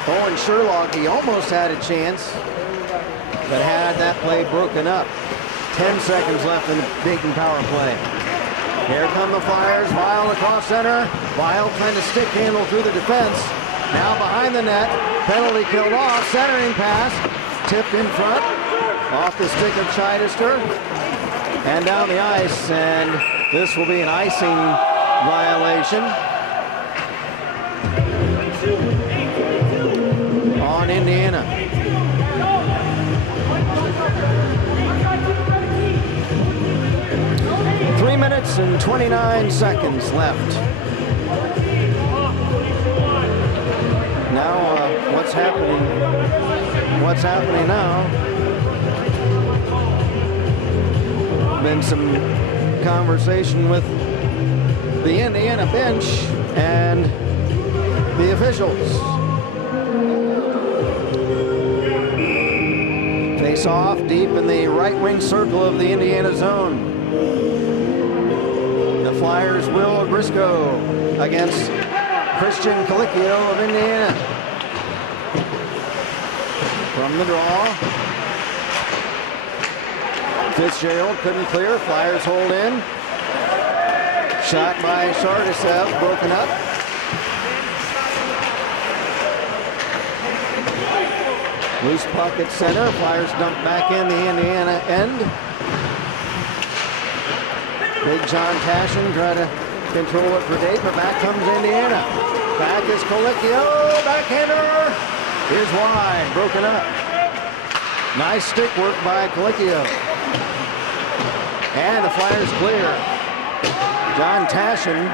Owen Sherlock. He almost had a chance, but had that play broken up. 10 seconds left in the Dayton power play. Here come the Flyers. Wild across center. Wild trying to stick handle through the defense. Now behind the net. Penalty killed off. Centering pass. Tipped in front. Off the stick of Chidester. And down the ice. And this will be an icing violation on Indiana. Minutes and 29 seconds left. Now, what's happening? What's happening now? Been some conversation with the Indiana bench and the officials. Face off deep in the right wing circle of the Indiana zone. Flyers Will Briscoe against Christian Colicchio of Indiana. From the draw. Fitzgerald couldn't clear. Flyers hold in. Shot by Shardisev, broken up. Loose puck at center. Flyers dump back in the Indiana end. Big John Tashin try to control it for Dayton, but back comes Indiana. Back is Colicchio, backhander is wide, broken up. Nice stick work by Colicchio. And the Flyers clear. John Tashin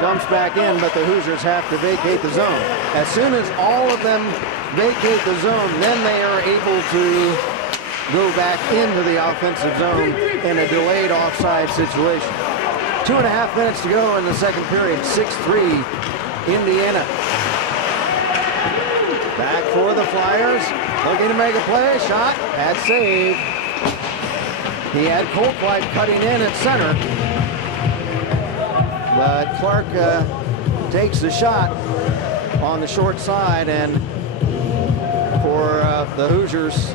dumps back in, but the Hoosiers have to vacate the zone. As soon as all of them vacate the zone, then they are able to go back into the offensive zone in a delayed offside situation. 2.5 minutes to go in the second period. 6-3 Indiana. Back for the Flyers. Looking to make a play. Shot. That's saved. He had Coltwright cutting in at center. But Clark takes the shot on the short side. And for the Hoosiers,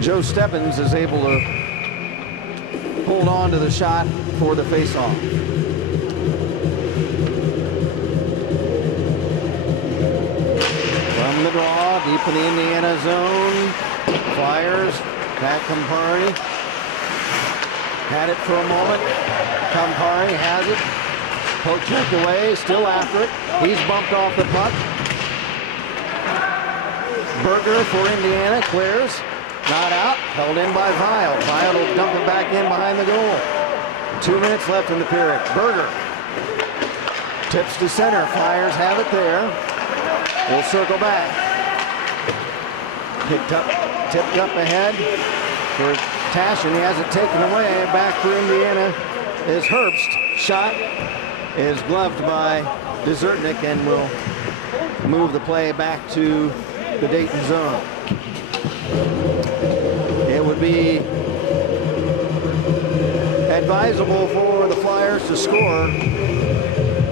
Joe Stebbins is able to hold on to the shot for the faceoff. From the draw, deep in the Indiana zone. Flyers, back Campari. Had it for a moment. Campari has it. Poke checked away, still after it. He's bumped off the puck. Berger for Indiana, clears. Not out, held in by Vile. Vile will dump it back in behind the goal. 2 minutes left in the period. Berger tips to center. Flyers have it there. We'll circle back. Tipped up ahead for Tashin. He has it taken away. Back for Indiana is Herbst. Shot is gloved by Desertnik and will move the play back to the Dayton zone. It would be advisable for the Flyers to score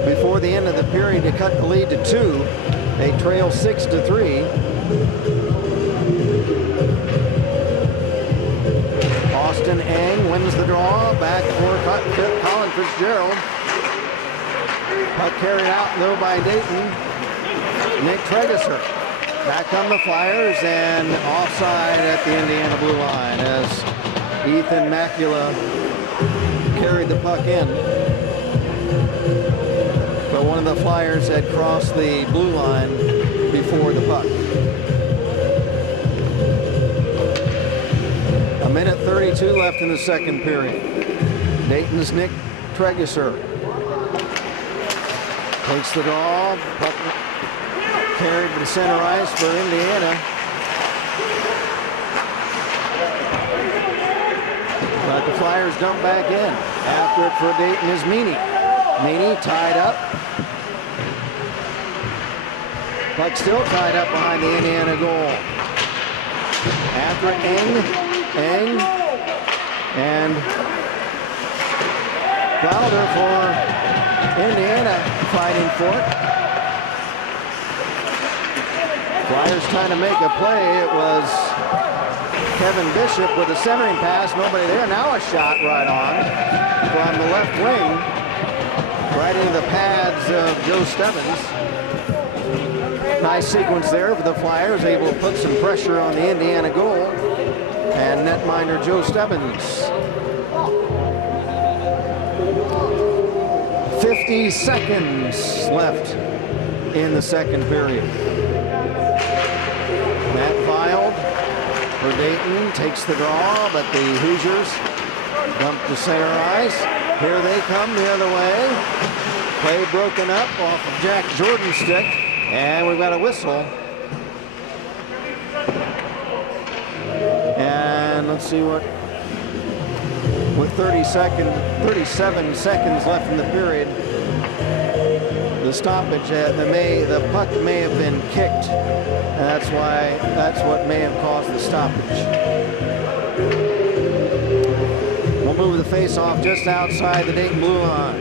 before the end of the period to cut the lead to 2. They trail 6-3. Austin Eng wins the draw. Back for Colin Fitzgerald. Puck carried out though by Dayton. Nick Tregeser. Back come the Flyers and offside at the Indiana blue line as Ethan Macula carried the puck in. But one of the Flyers had crossed the blue line before the puck. 1:32 left in the second period. Dayton's Nick Tregeser takes the draw. Puck carried to center ice for Indiana. But the Flyers dump back in. After it for Dayton is Meany. Meany tied up. Puck still tied up behind the Indiana goal. After Eng, and Wilder for Indiana fighting for it. Flyers trying to make a play. It was Kevin Bishop with a centering pass. Nobody there. Now a shot right on from the left wing. Right into the pads of Joe Stebbins. Nice sequence there for the Flyers. Able to put some pressure on the Indiana goal. And netminder Joe Stebbins. 50 seconds left in the second period. Matt Vile for Dayton takes the draw, but the Hoosiers dump to center ice. Here they come the other way. Play broken up off of Jack Jordan's stick, and we've got a whistle. And let's see what, with 37 seconds left in the period, the stoppage, the puck may have been kicked. And that's what may have caused the stoppage. We'll move the face-off just outside the Dayton blue line.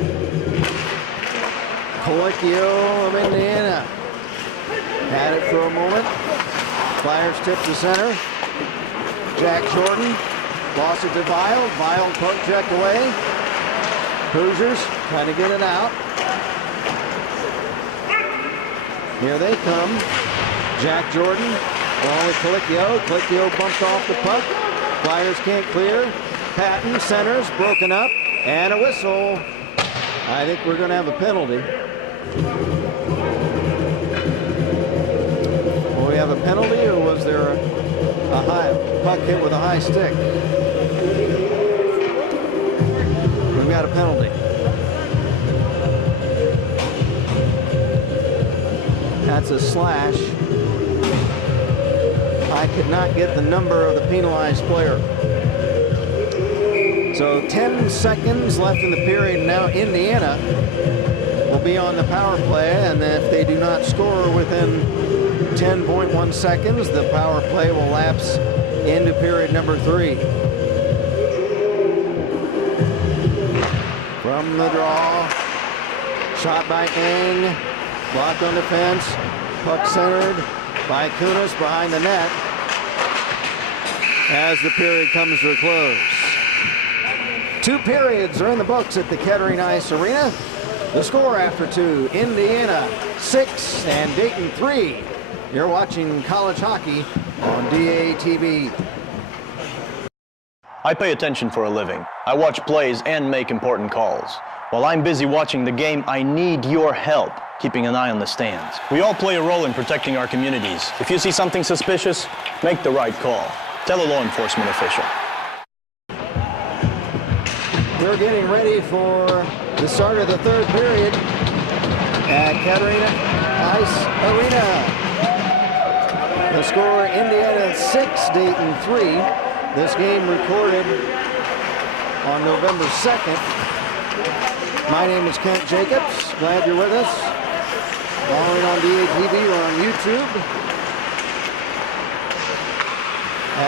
Colicchio of Indiana had it for a moment. Flyers tip to center. Jack Jordan lost it to Vile. Vile puck checked away. Hoosiers trying to get it out. Here they come. Jack Jordan along with Colicchio. Colicchio bumped off the puck. Flyers can't clear. Patton centers, broken up, and a whistle. I think we're going to have a penalty. Will we have a penalty, or was there a high puck hit with a high stick? We've got a penalty. That's a slash. I could not get the number of the penalized player. So 10 seconds left in the period. Now Indiana will be on the power play, and if they do not score within 10.1 seconds, the power play will lapse into period number 3. From the draw, shot by Eng, blocked on defense, puck centered by Kunis behind the net as the period comes to a close. 2 periods are in the books at the Kettering Ice Arena. The score after 2, Indiana 6 and Dayton 3. You're watching college hockey on DATV. I pay attention for a living. I watch plays and make important calls. While I'm busy watching the game, I need your help keeping an eye on the stands. We all play a role in protecting our communities. If you see something suspicious, make the right call. Tell a law enforcement official. We're getting ready for the start of the 3rd period at Kettering Ice Arena. The score, Indiana 6, Dayton 3. This game recorded on November 2nd. My name is Kent Jacobs. Glad you're with us. Following on DATV or on YouTube.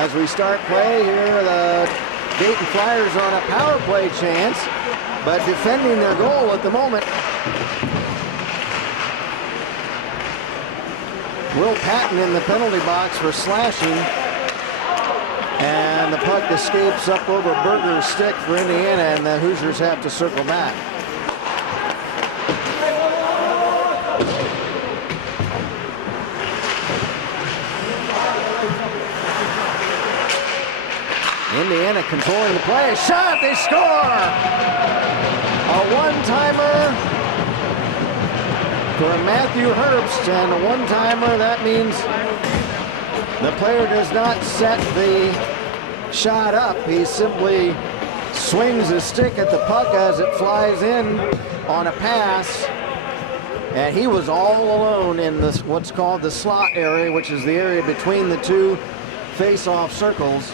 As we start play here, the Dayton Flyers are on a power play chance, but defending their goal at the moment. Will Patton in the penalty box for slashing, and the puck escapes up over Berger's stick for Indiana, and the Hoosiers have to circle back. Indiana controlling the play. Shot, they score! A one-timer for Matthew Herbst, and a one-timer, that means the player does not set the shot up. He simply swings his stick at the puck as it flies in on a pass, and he was all alone in this what's called the slot area, which is the area between the 2 face-off circles.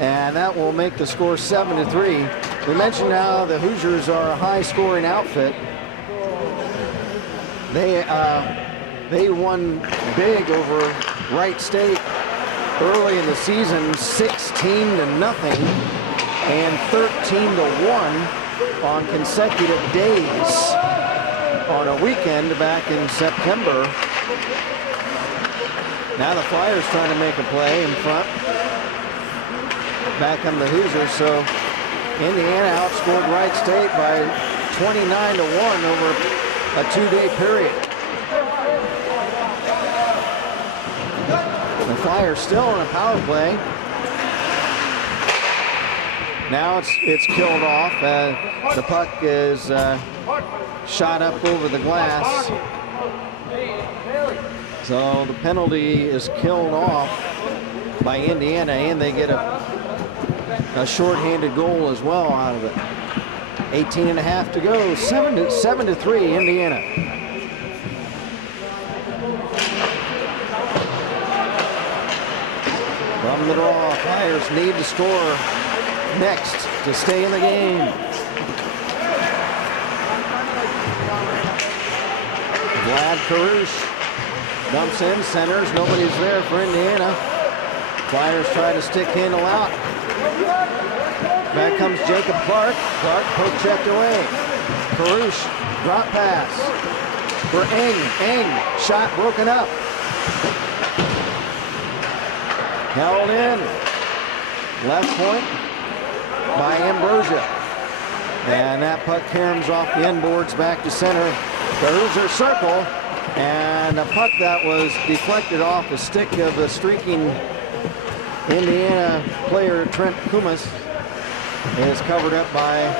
And that will make the score 7-3. We mentioned how the Hoosiers are a high-scoring outfit. They won big over Wright State early in the season, 16-0 and 13-1 on consecutive days on a weekend back in September. Now the Flyers trying to make a play in front. Back on the Hoosiers, so Indiana outscored Wright State by 29-1 over a 2-day period. The Flyers still on a power play. Now it's killed off. The puck is shot up over the glass. So the penalty is killed off by Indiana, and they get a shorthanded goal as well out of it. 18.5 to go. 7-3 Indiana. From the draw, Flyers need to score next to stay in the game. Vlad Karush dumps in, centers. Nobody's there for Indiana. Flyers try to stick handle out. Back comes Jacob Clark. Clark poke checked away. Karush, drop pass for Eng. Eng, shot broken up. Held in. Left point by Ambrosia. And that puck caroms off the end boards back to center. The Hoosier circle. And a puck that was deflected off the stick of the streaking Indiana player Trent Kumis is covered up by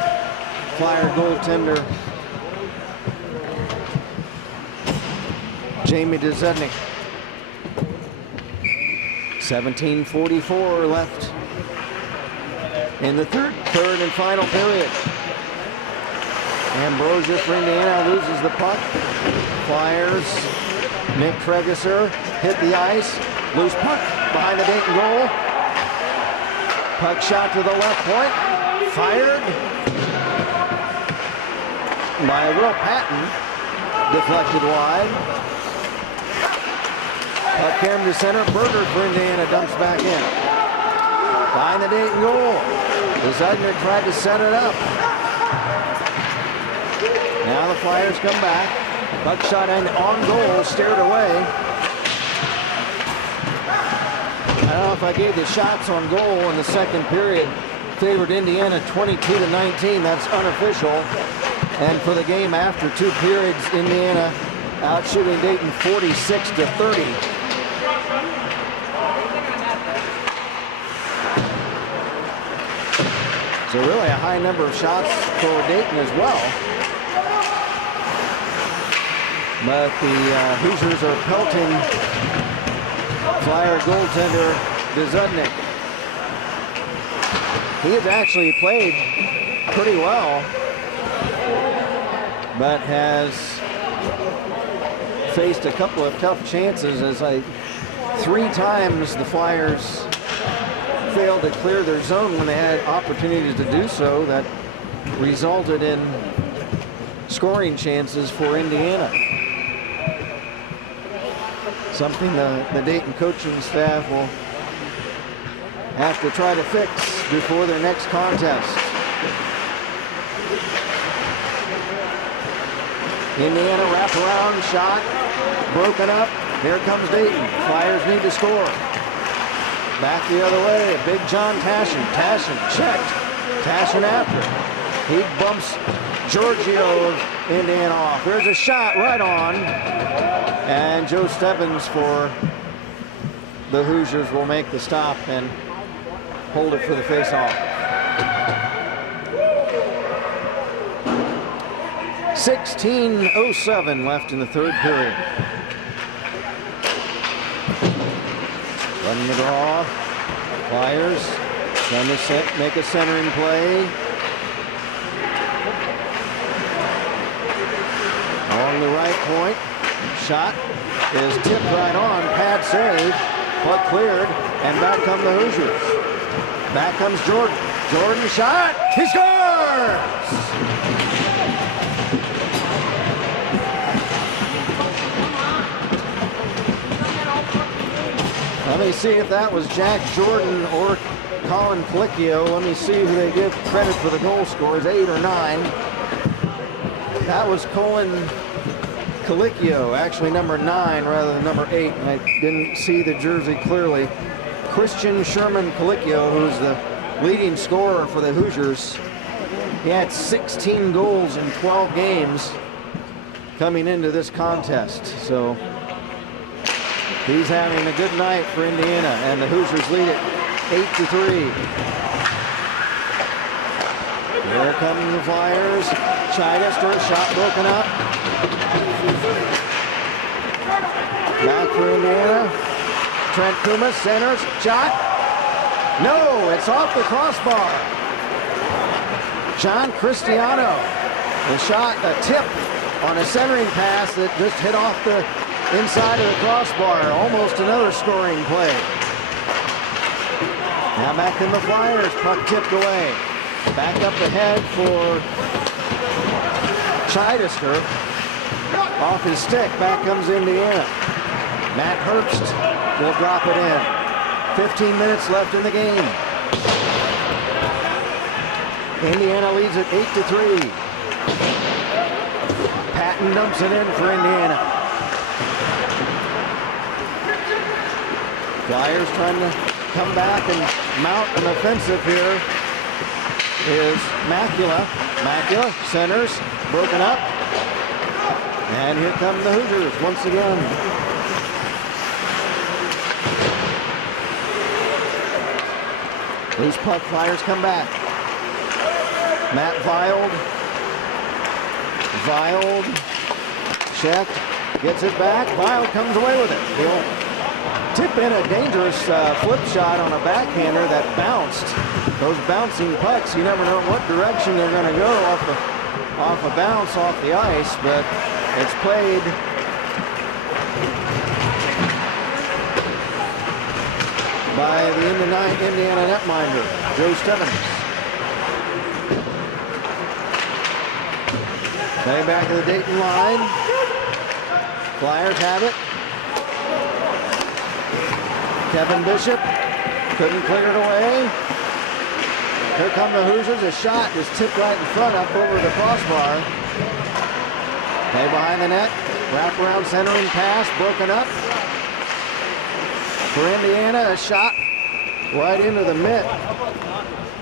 Flyer goaltender Jamie Dezednik. 17:44 left in the third and final period. Ambrosia for Indiana loses the puck. Flyers. Nick Tregeser hit the ice. Loose puck behind the Dayton goal. Puck shot to the left point. Fired by Will Patton. Deflected wide. Puck came to center. Berger for Indiana dumps back in. Behind the Dayton goal. Zudnik tried to set it up. Now the Flyers come back. Puck shot and on goal, steered away. I don't know if I gave the shots on goal in the second period. Favored Indiana 22-19. That's unofficial. And for the game after 2 periods, Indiana out shooting Dayton 46-30. So really a high number of shots for Dayton as well. But the Hoosiers are pelting Flyer goaltender Zudnik. He has actually played pretty well, but has faced a couple of tough chances as 3 times the Flyers failed to clear their zone when they had opportunities to do so. That resulted in scoring chances for Indiana. Something the Dayton coaching staff will have to try to fix before their next contest. Indiana wraparound shot, broken up. Here comes Dayton. Flyers need to score. Back the other way, Big John Tashin. Tashin checked. Tashin after. He bumps Giorgio of Indiana off. There's a shot right on. And Joe Stebbins for the Hoosiers will make the stop and hold it for the face-off. 16:07 left in the third period. Running the draw. Flyers trying to make a centering play. Along the right point. Shot is tipped right on. Pad save. Puck cleared. And back come the Hoosiers. Back comes Jordan. Jordan shot. He scores! Let me see if that was Jack Jordan or Colin Colicchio. Let me see who they give credit for the goal scores, 8 or 9. That was Colin Colicchio, actually number 9 rather than number 8, and I didn't see the jersey clearly. Christian Sherman Colicchio, who's the leading scorer for the Hoosiers. He had 16 goals in 12 games coming into this contest. So he's having a good night for Indiana, and the Hoosiers lead it 8-3. Here come the Flyers. Chidester, shot broken up. Back for Indiana. Trent Kumas centers, shot. No, it's off the crossbar. John Cristiano. The shot, a tip on a centering pass that just hit off the inside of the crossbar. Almost another scoring play. Now back in the Flyers, puck tipped away. Back up ahead for Chidester. Off his stick, back comes Indiana. Matt Herbst will drop it in. 15 minutes left in the game. Indiana leads it 8-3. Patton dumps it in for Indiana. Flyers trying to come back and mount an offensive here is Macula. Macula centers, broken up. And here come the Hoosiers once again. Loose puck, Flyers come back. Matt Wild. Wild checked, gets it back. Wild comes away with it. He'll tip in a dangerous flip shot on a backhander that bounced. Those bouncing pucks, you never know what direction they're going to go off the off a bounce off the ice, but it's played by the Indiana netminder, Joe Stebbins. Play back to the Dayton line. Flyers have it. Kevin Bishop couldn't clear it away. Here come the Hoosiers. A shot is tipped right in front, up over the crossbar. Play behind the net. Wrap around centering pass, broken up. For Indiana, a shot right into the mitt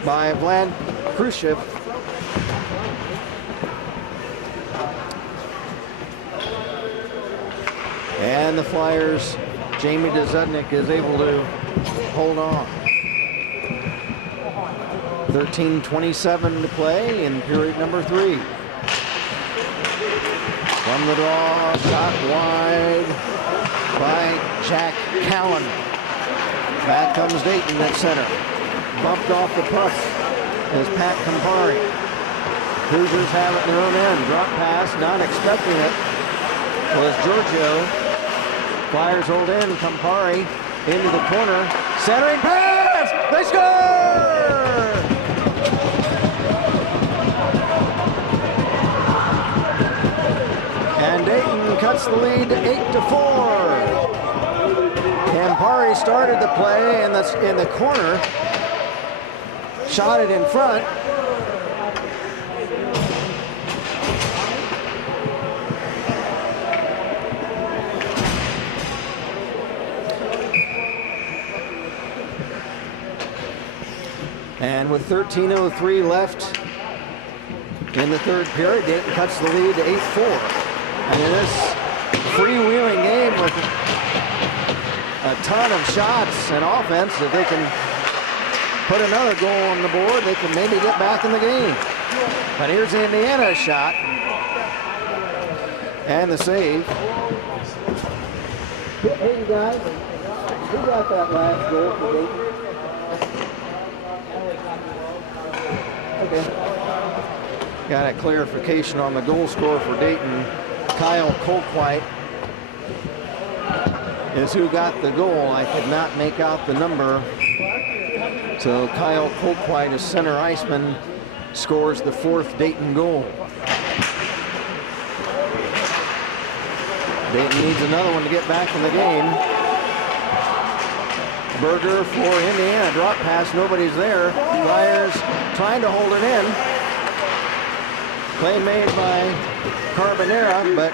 by Vlad Khrushchev. And the Flyers, Jamie Dezudnik is able to hold on. 13:27 to play in period number 3. From the draw, shot wide by Jack Cowan. Back comes Dayton at center. Bumped off the puck is Pat Campari. Hoosiers have it in their own end. Drop pass, not expecting it, was Giorgio. Flyers hold in, Campari into the corner. Centering pass! They score! And Dayton cuts the lead to 8-4. Campari started the play in the corner. Shot it in front. And with 13:03 left in the third period, Dayton cuts the lead to 8-4. And in this freewheeling game with a ton of shots and offense, if they can put another goal on the board, they can maybe get back in the game. But here's Indiana's shot. And the save. Hey, you guys, who got that last goal for Dayton? Okay. Got a clarification on the goal scorer for Dayton. Kyle Colquite is who got the goal. I could not make out the number. So Kyle Colquite, a center iceman, scores the 4th Dayton goal. Dayton needs another one to get back in the game. Berger for Indiana. Drop pass, nobody's there. Flyers trying to hold it in. Play made by Carbonera, but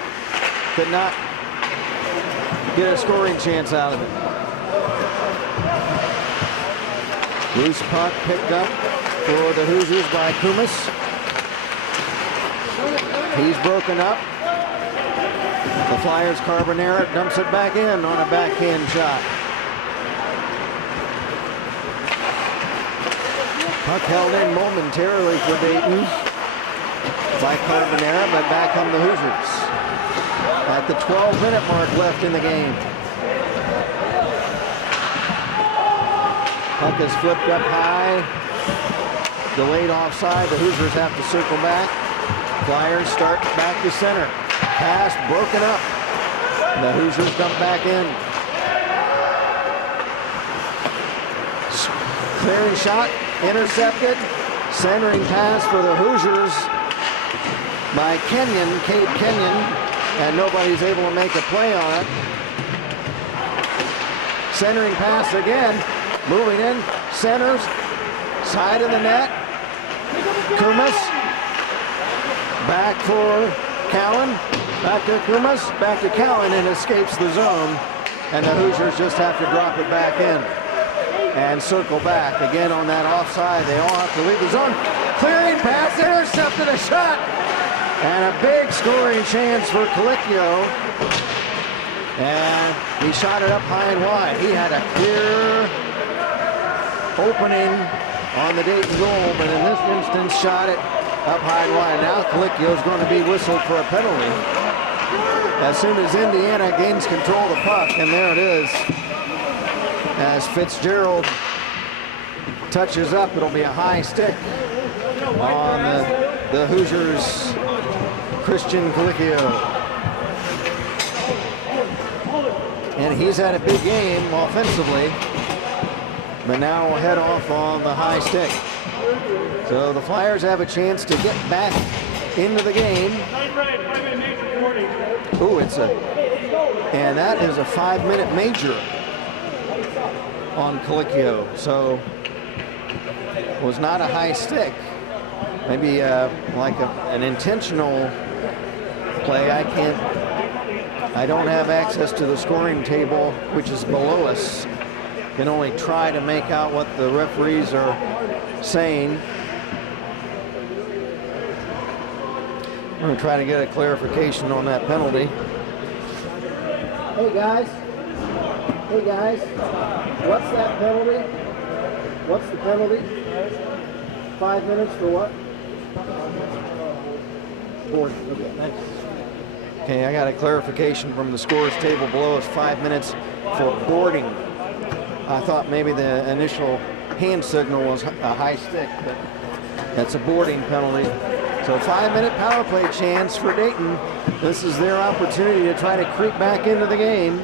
could not get a scoring chance out of it. Loose puck picked up for the Hoosiers by Kumas. He's broken up. The Flyers' Carbonera dumps it back in on a backhand shot. Puck held in momentarily for Dayton by Carbonera, but back come the Hoosiers at the 12-minute mark left in the game. Puck is flipped up high, delayed offside. The Hoosiers have to circle back. Flyers start back to center. Pass broken up. The Hoosiers dump back in. Clearing shot, intercepted. Centering pass for the Hoosiers by Kenyon, Cade Kenyon, and nobody's able to make a play on it. Centering pass again, moving in, centers, side of the net. Kumas, back for Cowan, back to Kumas, back to Cowan, and escapes the zone. And the Hoosiers just have to drop it back in and circle back. Again on that offside, they all have to leave the zone. Clearing pass, intercepted, a shot, and a big scoring chance for Colicchio. And he shot it up high and wide. He had a clear opening on the Dayton goal, but in this instance shot it up high and wide. Now Colicchio is going to be whistled for a penalty as soon as Indiana gains control of the puck, and there it is. As Fitzgerald touches up, it'll be a high stick on the Hoosiers Christian Colicchio. And he's had a big game offensively, but now will head off on the high stick. So the Flyers have a chance to get back into the game. Ooh, and that is a 5-minute major on Colicchio. So it was not a high stick. Maybe like an intentional play. I don't have access to the scoring table, which is below us. Can only try to make out what the referees are saying. I'm going to try to get a clarification on that penalty. Hey guys, what's that penalty? What's the penalty? 5 minutes for what? Board. Okay, thanks. Okay, I got a clarification from the scores table below us. 5 minutes for boarding. I thought maybe the initial hand signal was a high stick, but that's a boarding penalty. So 5-minute power play chance for Dayton. This is their opportunity to try to creep back into the game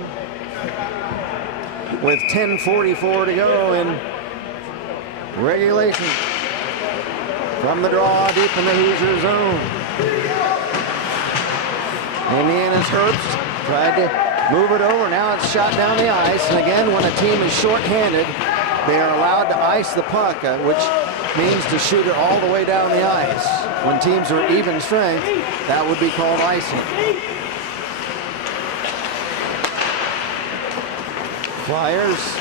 with 10:44 to go in regulation. From the draw deep in the Hoosier zone. Indiana's Herbst tried to move it over. Now it's shot down the ice. And again, when a team is shorthanded, they are allowed to ice the puck, which means to shoot it all the way down the ice. When teams are even strength, that would be called icing. Flyers,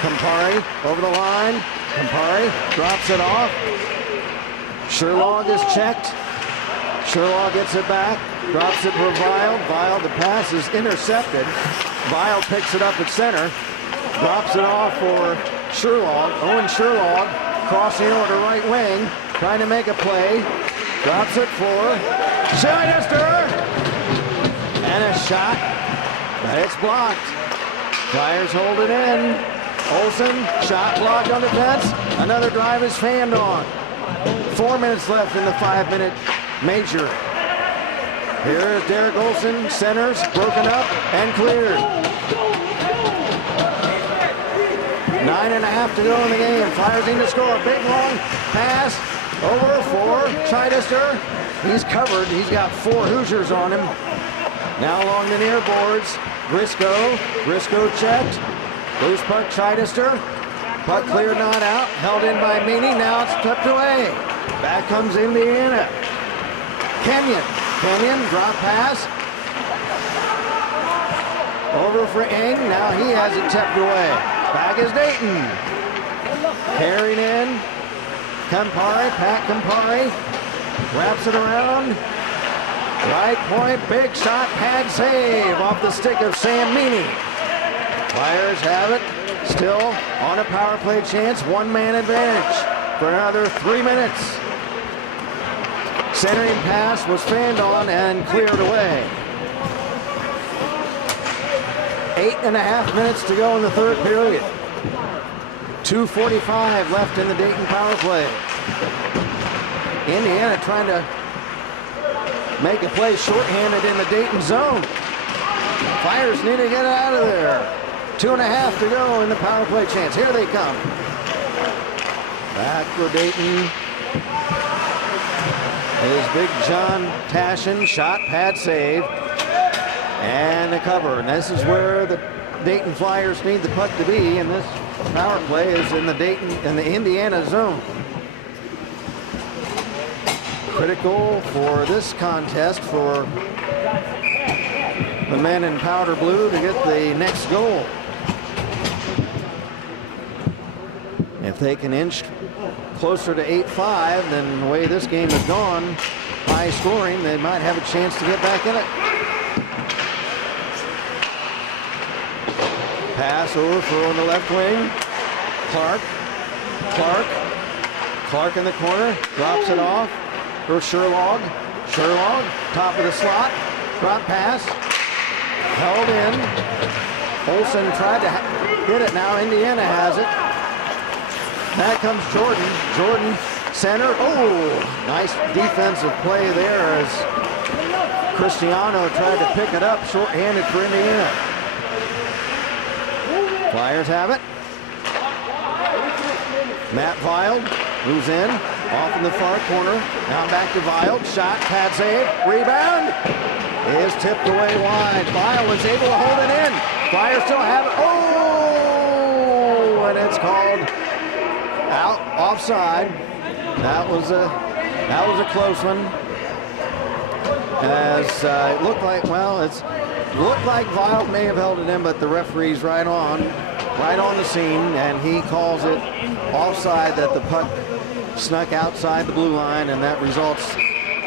Campari over the line. Campari drops it off. Sherlock is checked. Sherlock gets it back, drops it for Vile. Vile, the pass is intercepted. Vile picks it up at center, drops it off for Sherlock. Owen Sherlock crossing over to right wing, trying to make a play. Drops it for Scheidister. And a shot, but it's blocked. Flyers hold it in. Olsen, shot blocked on defense. Another drive is fanned on. 4 minutes left in the 5-minute major. Here is Derek Olsen, centers, broken up and cleared. 9.5 to go in the game. Flyers need to score. Big long pass over for Scheidister. He's covered. He's got 4 Hoosiers on him. Now along the near boards. Briscoe checked. Loose puck, Scheidister. Puck cleared, not out. Held in by Meany. Now it's tucked away. Back comes Indiana. Kenyon, drop pass. Over for Eng. Now he has it tipped away. Back is Dayton. Carried in. Campari, Pat Campari. Wraps it around. Right point, big shot, pad save off the stick of Sam Meany. Flyers have it. Still on a power play chance. 1-man advantage for another 3 minutes. Centering pass was fanned on and cleared away. 8.5 minutes to go in the third period. 2:45 left in the Dayton power play. Indiana trying to make a play shorthanded in the Dayton zone. Flyers need to get out of there. 2.5 to go in the power play chance. Here they come. Back for Dayton is Big John Tashin. Shot, pad save, and a cover. And this is where the Dayton Flyers need the puck to be. And this power play is in the Indiana zone. Critical for this contest for the men in powder blue to get the next goal. If they can inch closer to 8-5, then the way this game has gone, high scoring, they might have a chance to get back in it. Pass over for on the left wing. Clark in the corner, drops it off for Sherlock. Sherlock, top of the slot, drop pass, held in. Olsen tried to hit it, now Indiana has it. Back comes Jordan, center, oh, nice defensive play there as Cristiano tried to pick it up, short-handed for Indiana. Flyers have it. Matt Wild moves in, off in the far corner. Now back to Wild. Shot, pad save, rebound. Is tipped away wide. Wild was able to hold it in. Flyers still have it. Oh! And it's called out, offside. That was a close one. As it looked like, well, it looked like Wild may have held it in, but the referee's right on the scene, and he calls it offside, that the puck snuck outside the blue line, and that results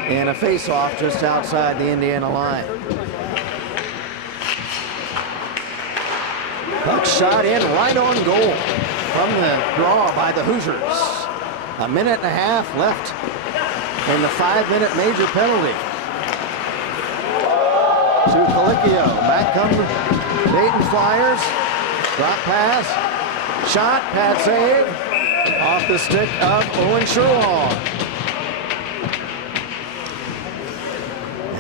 in a face-off just outside the Indiana line. Puck shot in right on goal from the draw by the Hoosiers. A minute and a half left in the 5-minute major penalty. To Colicchio. Back come Dayton Flyers. Drop pass. Shot. Pad save. Off the stick of Owen Sherlaw.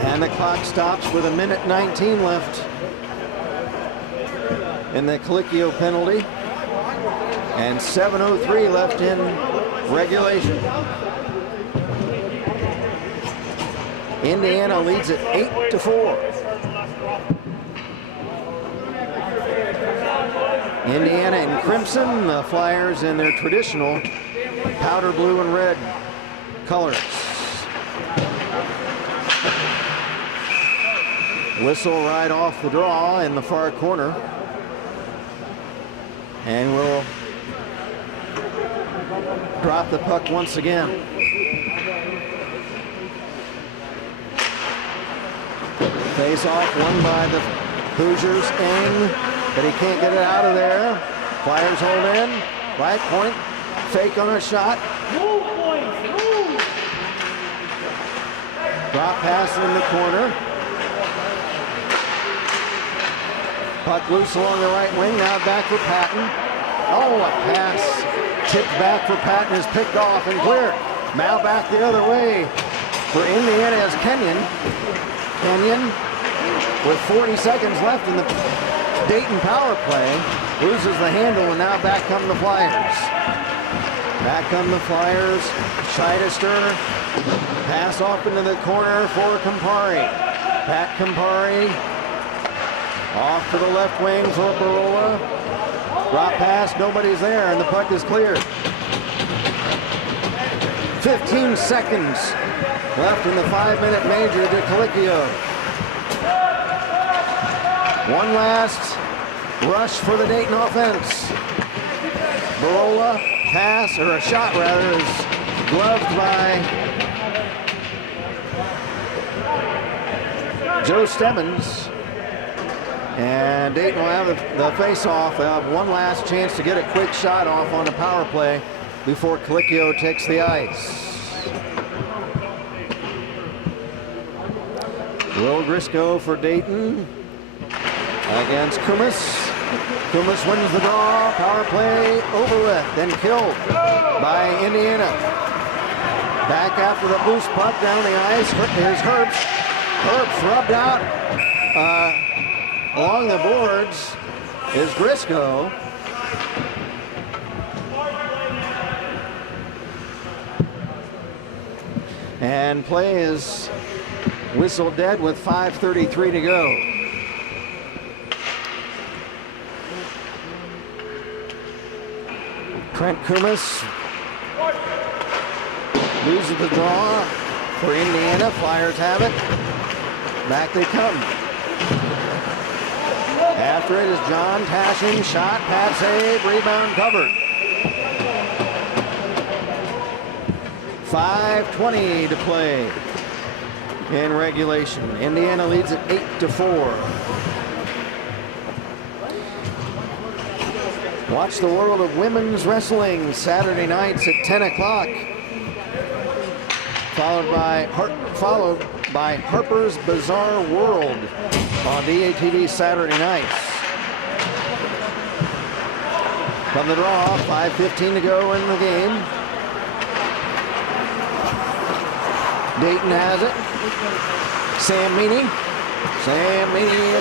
And the clock stops with a minute 19 left in the Colicchio penalty. And 7:03 left in regulation. Indiana leads it 8-4. Indiana in crimson, the Flyers in their traditional powder blue and red colors. Whistle right off the draw in the far corner. And we'll drop the puck once again. Face off won by the Hoosiers. Eng, but he can't get it out of there. Flyers hold in. Right point. Fake on a shot. Drop pass in the corner. Puck loose along the right wing. Now back for Patton. Oh, a pass tipped back for Patton is picked off and cleared. Now back the other way for Indiana as Kenyon, with 40 seconds left in the Dayton power play, loses the handle, and now back come the Flyers. Back come the Flyers. Scheidester. Pass off into the corner for Campari. Pat Campari. Off to the left wing for Barola. Drop pass, nobody's there, and the puck is cleared. 15 seconds left in the 5-minute major to Colicchio. One last rush for the Dayton offense. Barola, pass, or a shot rather, is gloved by Joe Stemmons. And Dayton will have the face-off. They'll have one last chance to get a quick shot off on the power play before Colicchio takes the ice. Will Grisco for Dayton against Kumas. Kumas wins the draw. Power play over with, then killed by Indiana. Back after the loose puck down the ice. Here's Herbst. Herbst rubbed out along the boards is Grisco. And play is whistled dead with 5:33 to go. Trent Kumas loses the draw for Indiana. Flyers have it. Back they come. After it is John Tashing. Shot, pad save, rebound covered. 5:20 to play in regulation. Indiana leads it 8-4. Watch the world of women's wrestling Saturday nights at 10 o'clock. Followed by Harper's Bizarre World on DATV Saturday nights. From the draw, 5:15 to go in the game. Dayton has it. Sam Meany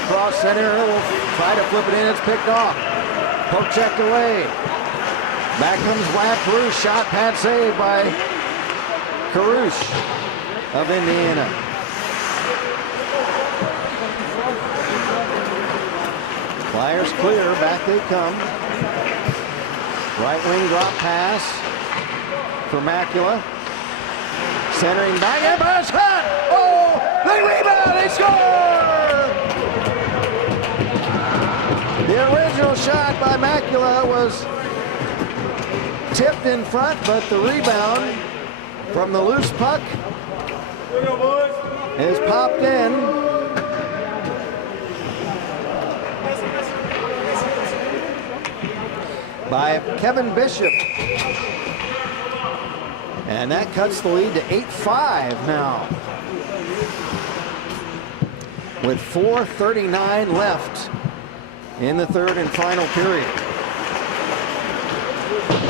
across center. Will try to flip it in. It's picked off. Poke checked away. Back comes Vlad Karush. Shot pad save by Karush of Indiana. Flyers clear. Back they come. Right wing drop pass for Macula. Centering back and by shot. Oh, they rebound. They score. The original shot by Macula was tipped in front, but the rebound from the loose puck is popped in. By Kevin Bishop. And that cuts the lead to 8-5 now. With 4:39 left in the third and final period.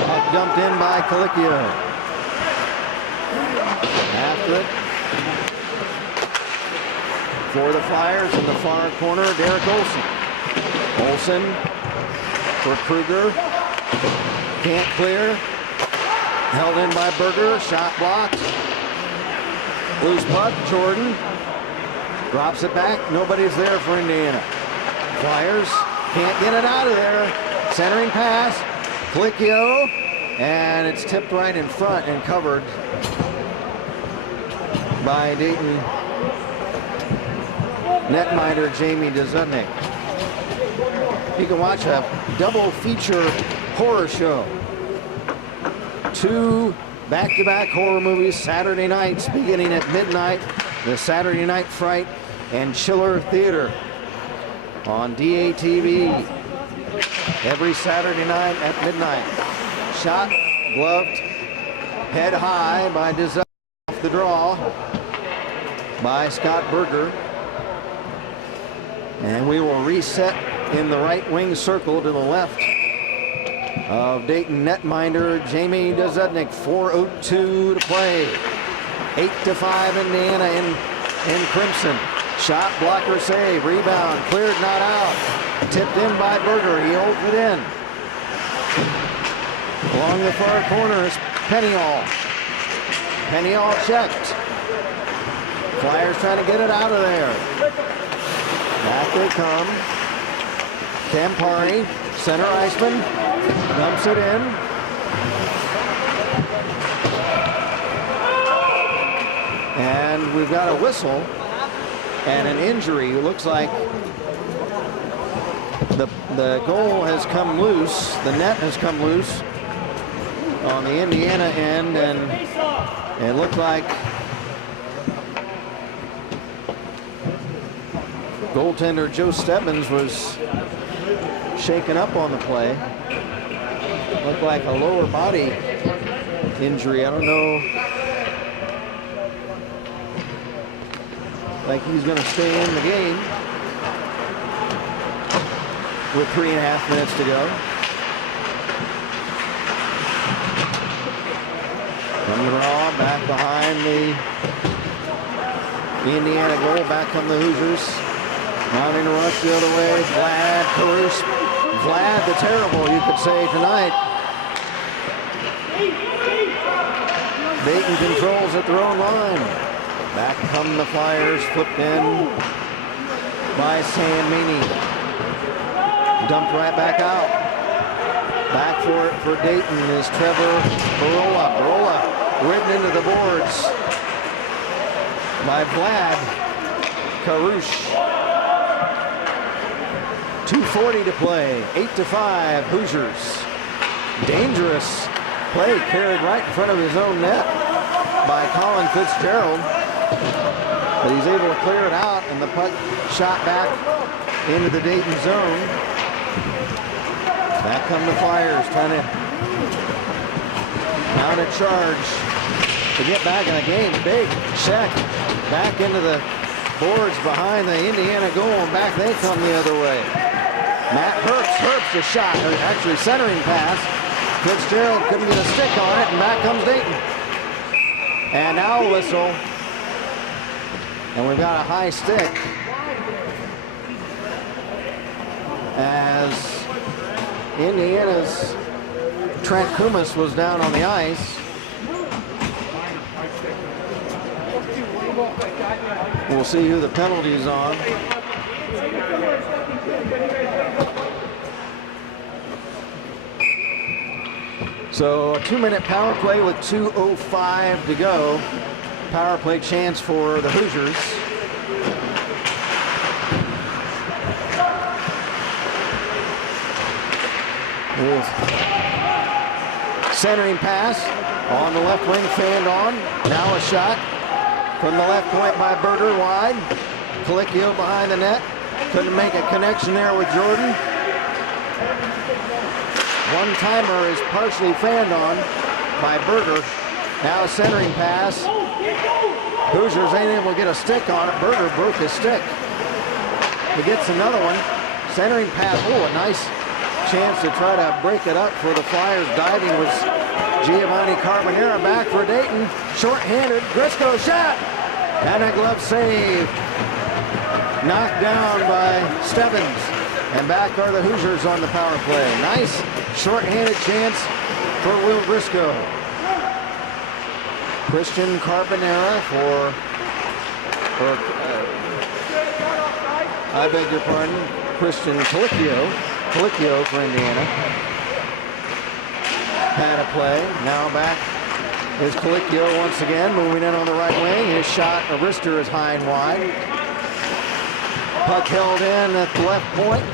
Puck dumped in by Colicchio. After it. For the Flyers in the far corner, Derek Olsen. Olsen for Kruger. Can't clear. Held in by Berger. Shot blocked. Loose puck. Jordan drops it back. Nobody's there for Indiana. Flyers can't get it out of there. Centering pass. Colicchio. And it's tipped right in front and covered by Dayton netminder Jamie Dezudnik. You can watch a double feature horror show. 2 back-to-back horror movies Saturday nights beginning at midnight. The Saturday Night Fright and Chiller Theater on DATV every Saturday night at midnight. Shot, gloved, head high by Dezudnik. Off the draw by Scott Berger. And we will reset in the right wing circle to the left of Dayton netminder Jamie Dezudnik. 4:02 to play. 8-5 Indiana in crimson. Shot, blocker, save, rebound, cleared, not out. Tipped in by Berger. He holds it in. Along the far corner is Peniel. Peniel checked. Flyers trying to get it out of there. Back they come. Campari, center iceman, dumps it in. And we've got a whistle and an injury. It looks like the goal has come loose. The net has come loose on the Indiana end, and it looked like goaltender Joe Stebbins was shaken up on the play. Looked like a lower body injury. I don't know. Like he's going to stay in the game with 3.5 minutes to go. From the draw, back behind the Indiana goal. Back come the Hoosiers. Mounting a rush the other way. Vlad Karush. Vlad the terrible, you could say, tonight. Dayton controls at their own line. Back come the Flyers, flipped in by Sam Meany. Dumped right back out. Back for it for Dayton is Trevor Barola. Barola ridden into the boards by Vlad Karush. 2:40 to play. 8-5 Hoosiers. Dangerous play carried right in front of his own net by Colin Fitzgerald. But he's able to clear it out, and the puck shot back into the Dayton zone. Back come the Flyers trying to mount a charge to get back in the game. Big check back into the boards behind the Indiana goal, and back they come the other way. Matt Herbst the shot, or actually centering pass. Fitzgerald couldn't get a stick on it, and back comes Dayton. And now a whistle. And we've got a high stick as Indiana's Trent Kumas was down on the ice. We'll see who the penalty is on. So a 2-minute power play with 2:05 to go. Power play chance for the Hoosiers. Centering pass on the left wing, fanned on. Now a shot from the left point by Berger, wide. Colicchio behind the net. Couldn't make a connection there with Jordan. One-timer is partially fanned on by Berger. Now a centering pass. Hoosiers ain't able to get a stick on it. Berger broke his stick. He gets another one. Centering pass. Oh, a nice chance to try to break it up for the Flyers. Diving was Giovanni Carbonera. Back for Dayton. Short-handed. Grisco shot. And a glove save. Knocked down by Stebbins. And back are the Hoosiers on the power play. Nice short-handed chance for Will Grisco. Christian Carbonera I beg your pardon, Christian Colicchio for Indiana. Had a play, now back is Colicchio once again, moving in on the right wing. His shot, a wrister is high and wide. Puck held in at the left point.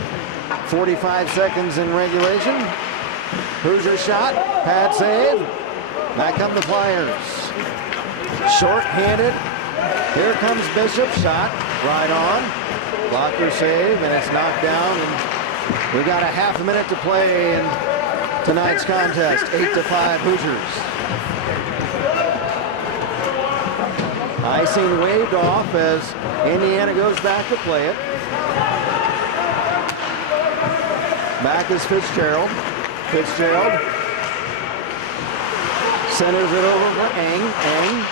45 seconds in regulation. Hoosier shot, pad save. Back come the Flyers. Short-handed. Here comes Bishop, shot right on. Blocker save, and it's knocked down. And we got a half a minute to play in tonight's contest. 8-5 Hoosiers. Icing waved off as Indiana goes back to play it. Back is Fitzgerald. Fitzgerald centers it over for Eng. Eng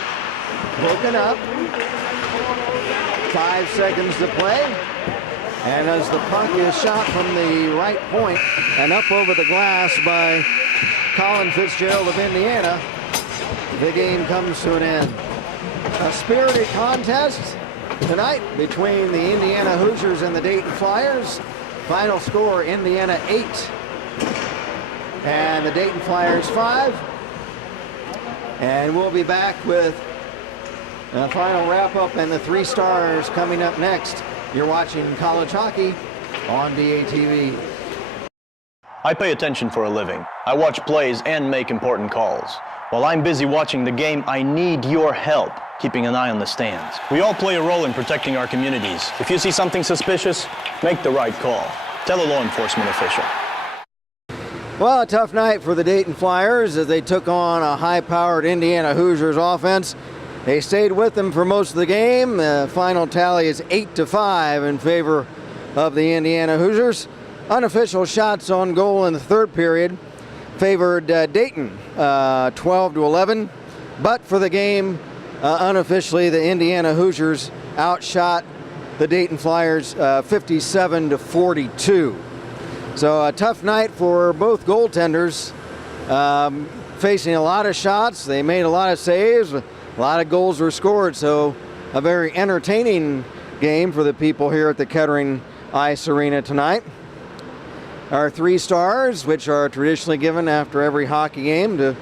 broken up. 5 seconds to play. And as the puck is shot from the right point and up over the glass by Colin Fitzgerald of Indiana, the game comes to an end. A spirited contest tonight between the Indiana Hoosiers and the Dayton Flyers. Final score, Indiana 8 and the Dayton Flyers 5. And we'll be back with a final wrap-up and the 3 stars coming up next. You're watching college hockey on DATV. I pay attention for a living. I watch plays and make important calls. While I'm busy watching the game, I need your help keeping an eye on the stands. We all play a role in protecting our communities. If you see something suspicious, make the right call. Tell a law enforcement official. Well, a tough night for the Dayton Flyers as they took on a high-powered Indiana Hoosiers offense. They stayed with them for most of the game. The final tally is 8-5 in favor of the Indiana Hoosiers. Unofficial shots on goal in the third period favored Dayton 12-11. But for the game, unofficially, the Indiana Hoosiers outshot the Dayton Flyers 57-42. So a tough night for both goaltenders, facing a lot of shots. They made a lot of saves. A lot of goals were scored. So a very entertaining game for the people here at the Kettering Ice Arena tonight. Our 3 stars, which are traditionally given after every hockey game to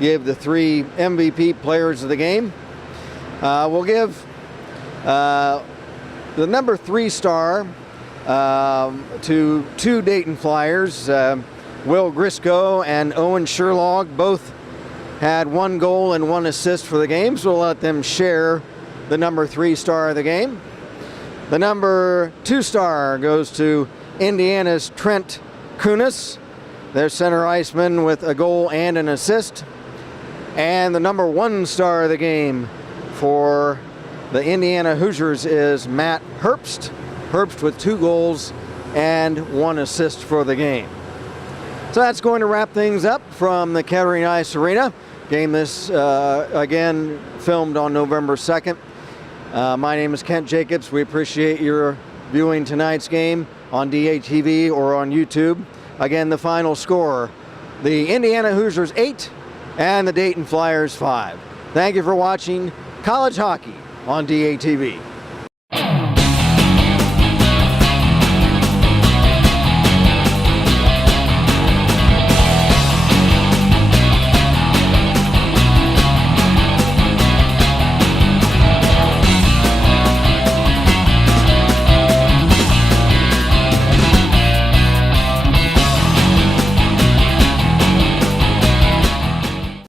give the 3 MVP players of the game. We'll give the number 3 star to 2 Dayton Flyers. Will Grisco and Owen Sherlock both had 1 goal and 1 assist for the game, so we'll let them share the number 3 star of the game. The number 2 star goes to Indiana's Trent Kumas, their center iceman, with a goal and an assist. And the number 1 star of the game for the Indiana Hoosiers is Matt Herbst. Herbst with 2 goals and 1 assist for the game. So that's going to wrap things up from the Kettering Ice Arena. Game this, again, filmed on November 2nd. My name is Kent Jacobs. We appreciate your viewing tonight's game on DATV or on YouTube. Again, the final score, the Indiana Hoosiers 8 and the Dayton Flyers 5. Thank you for watching college hockey on DATV.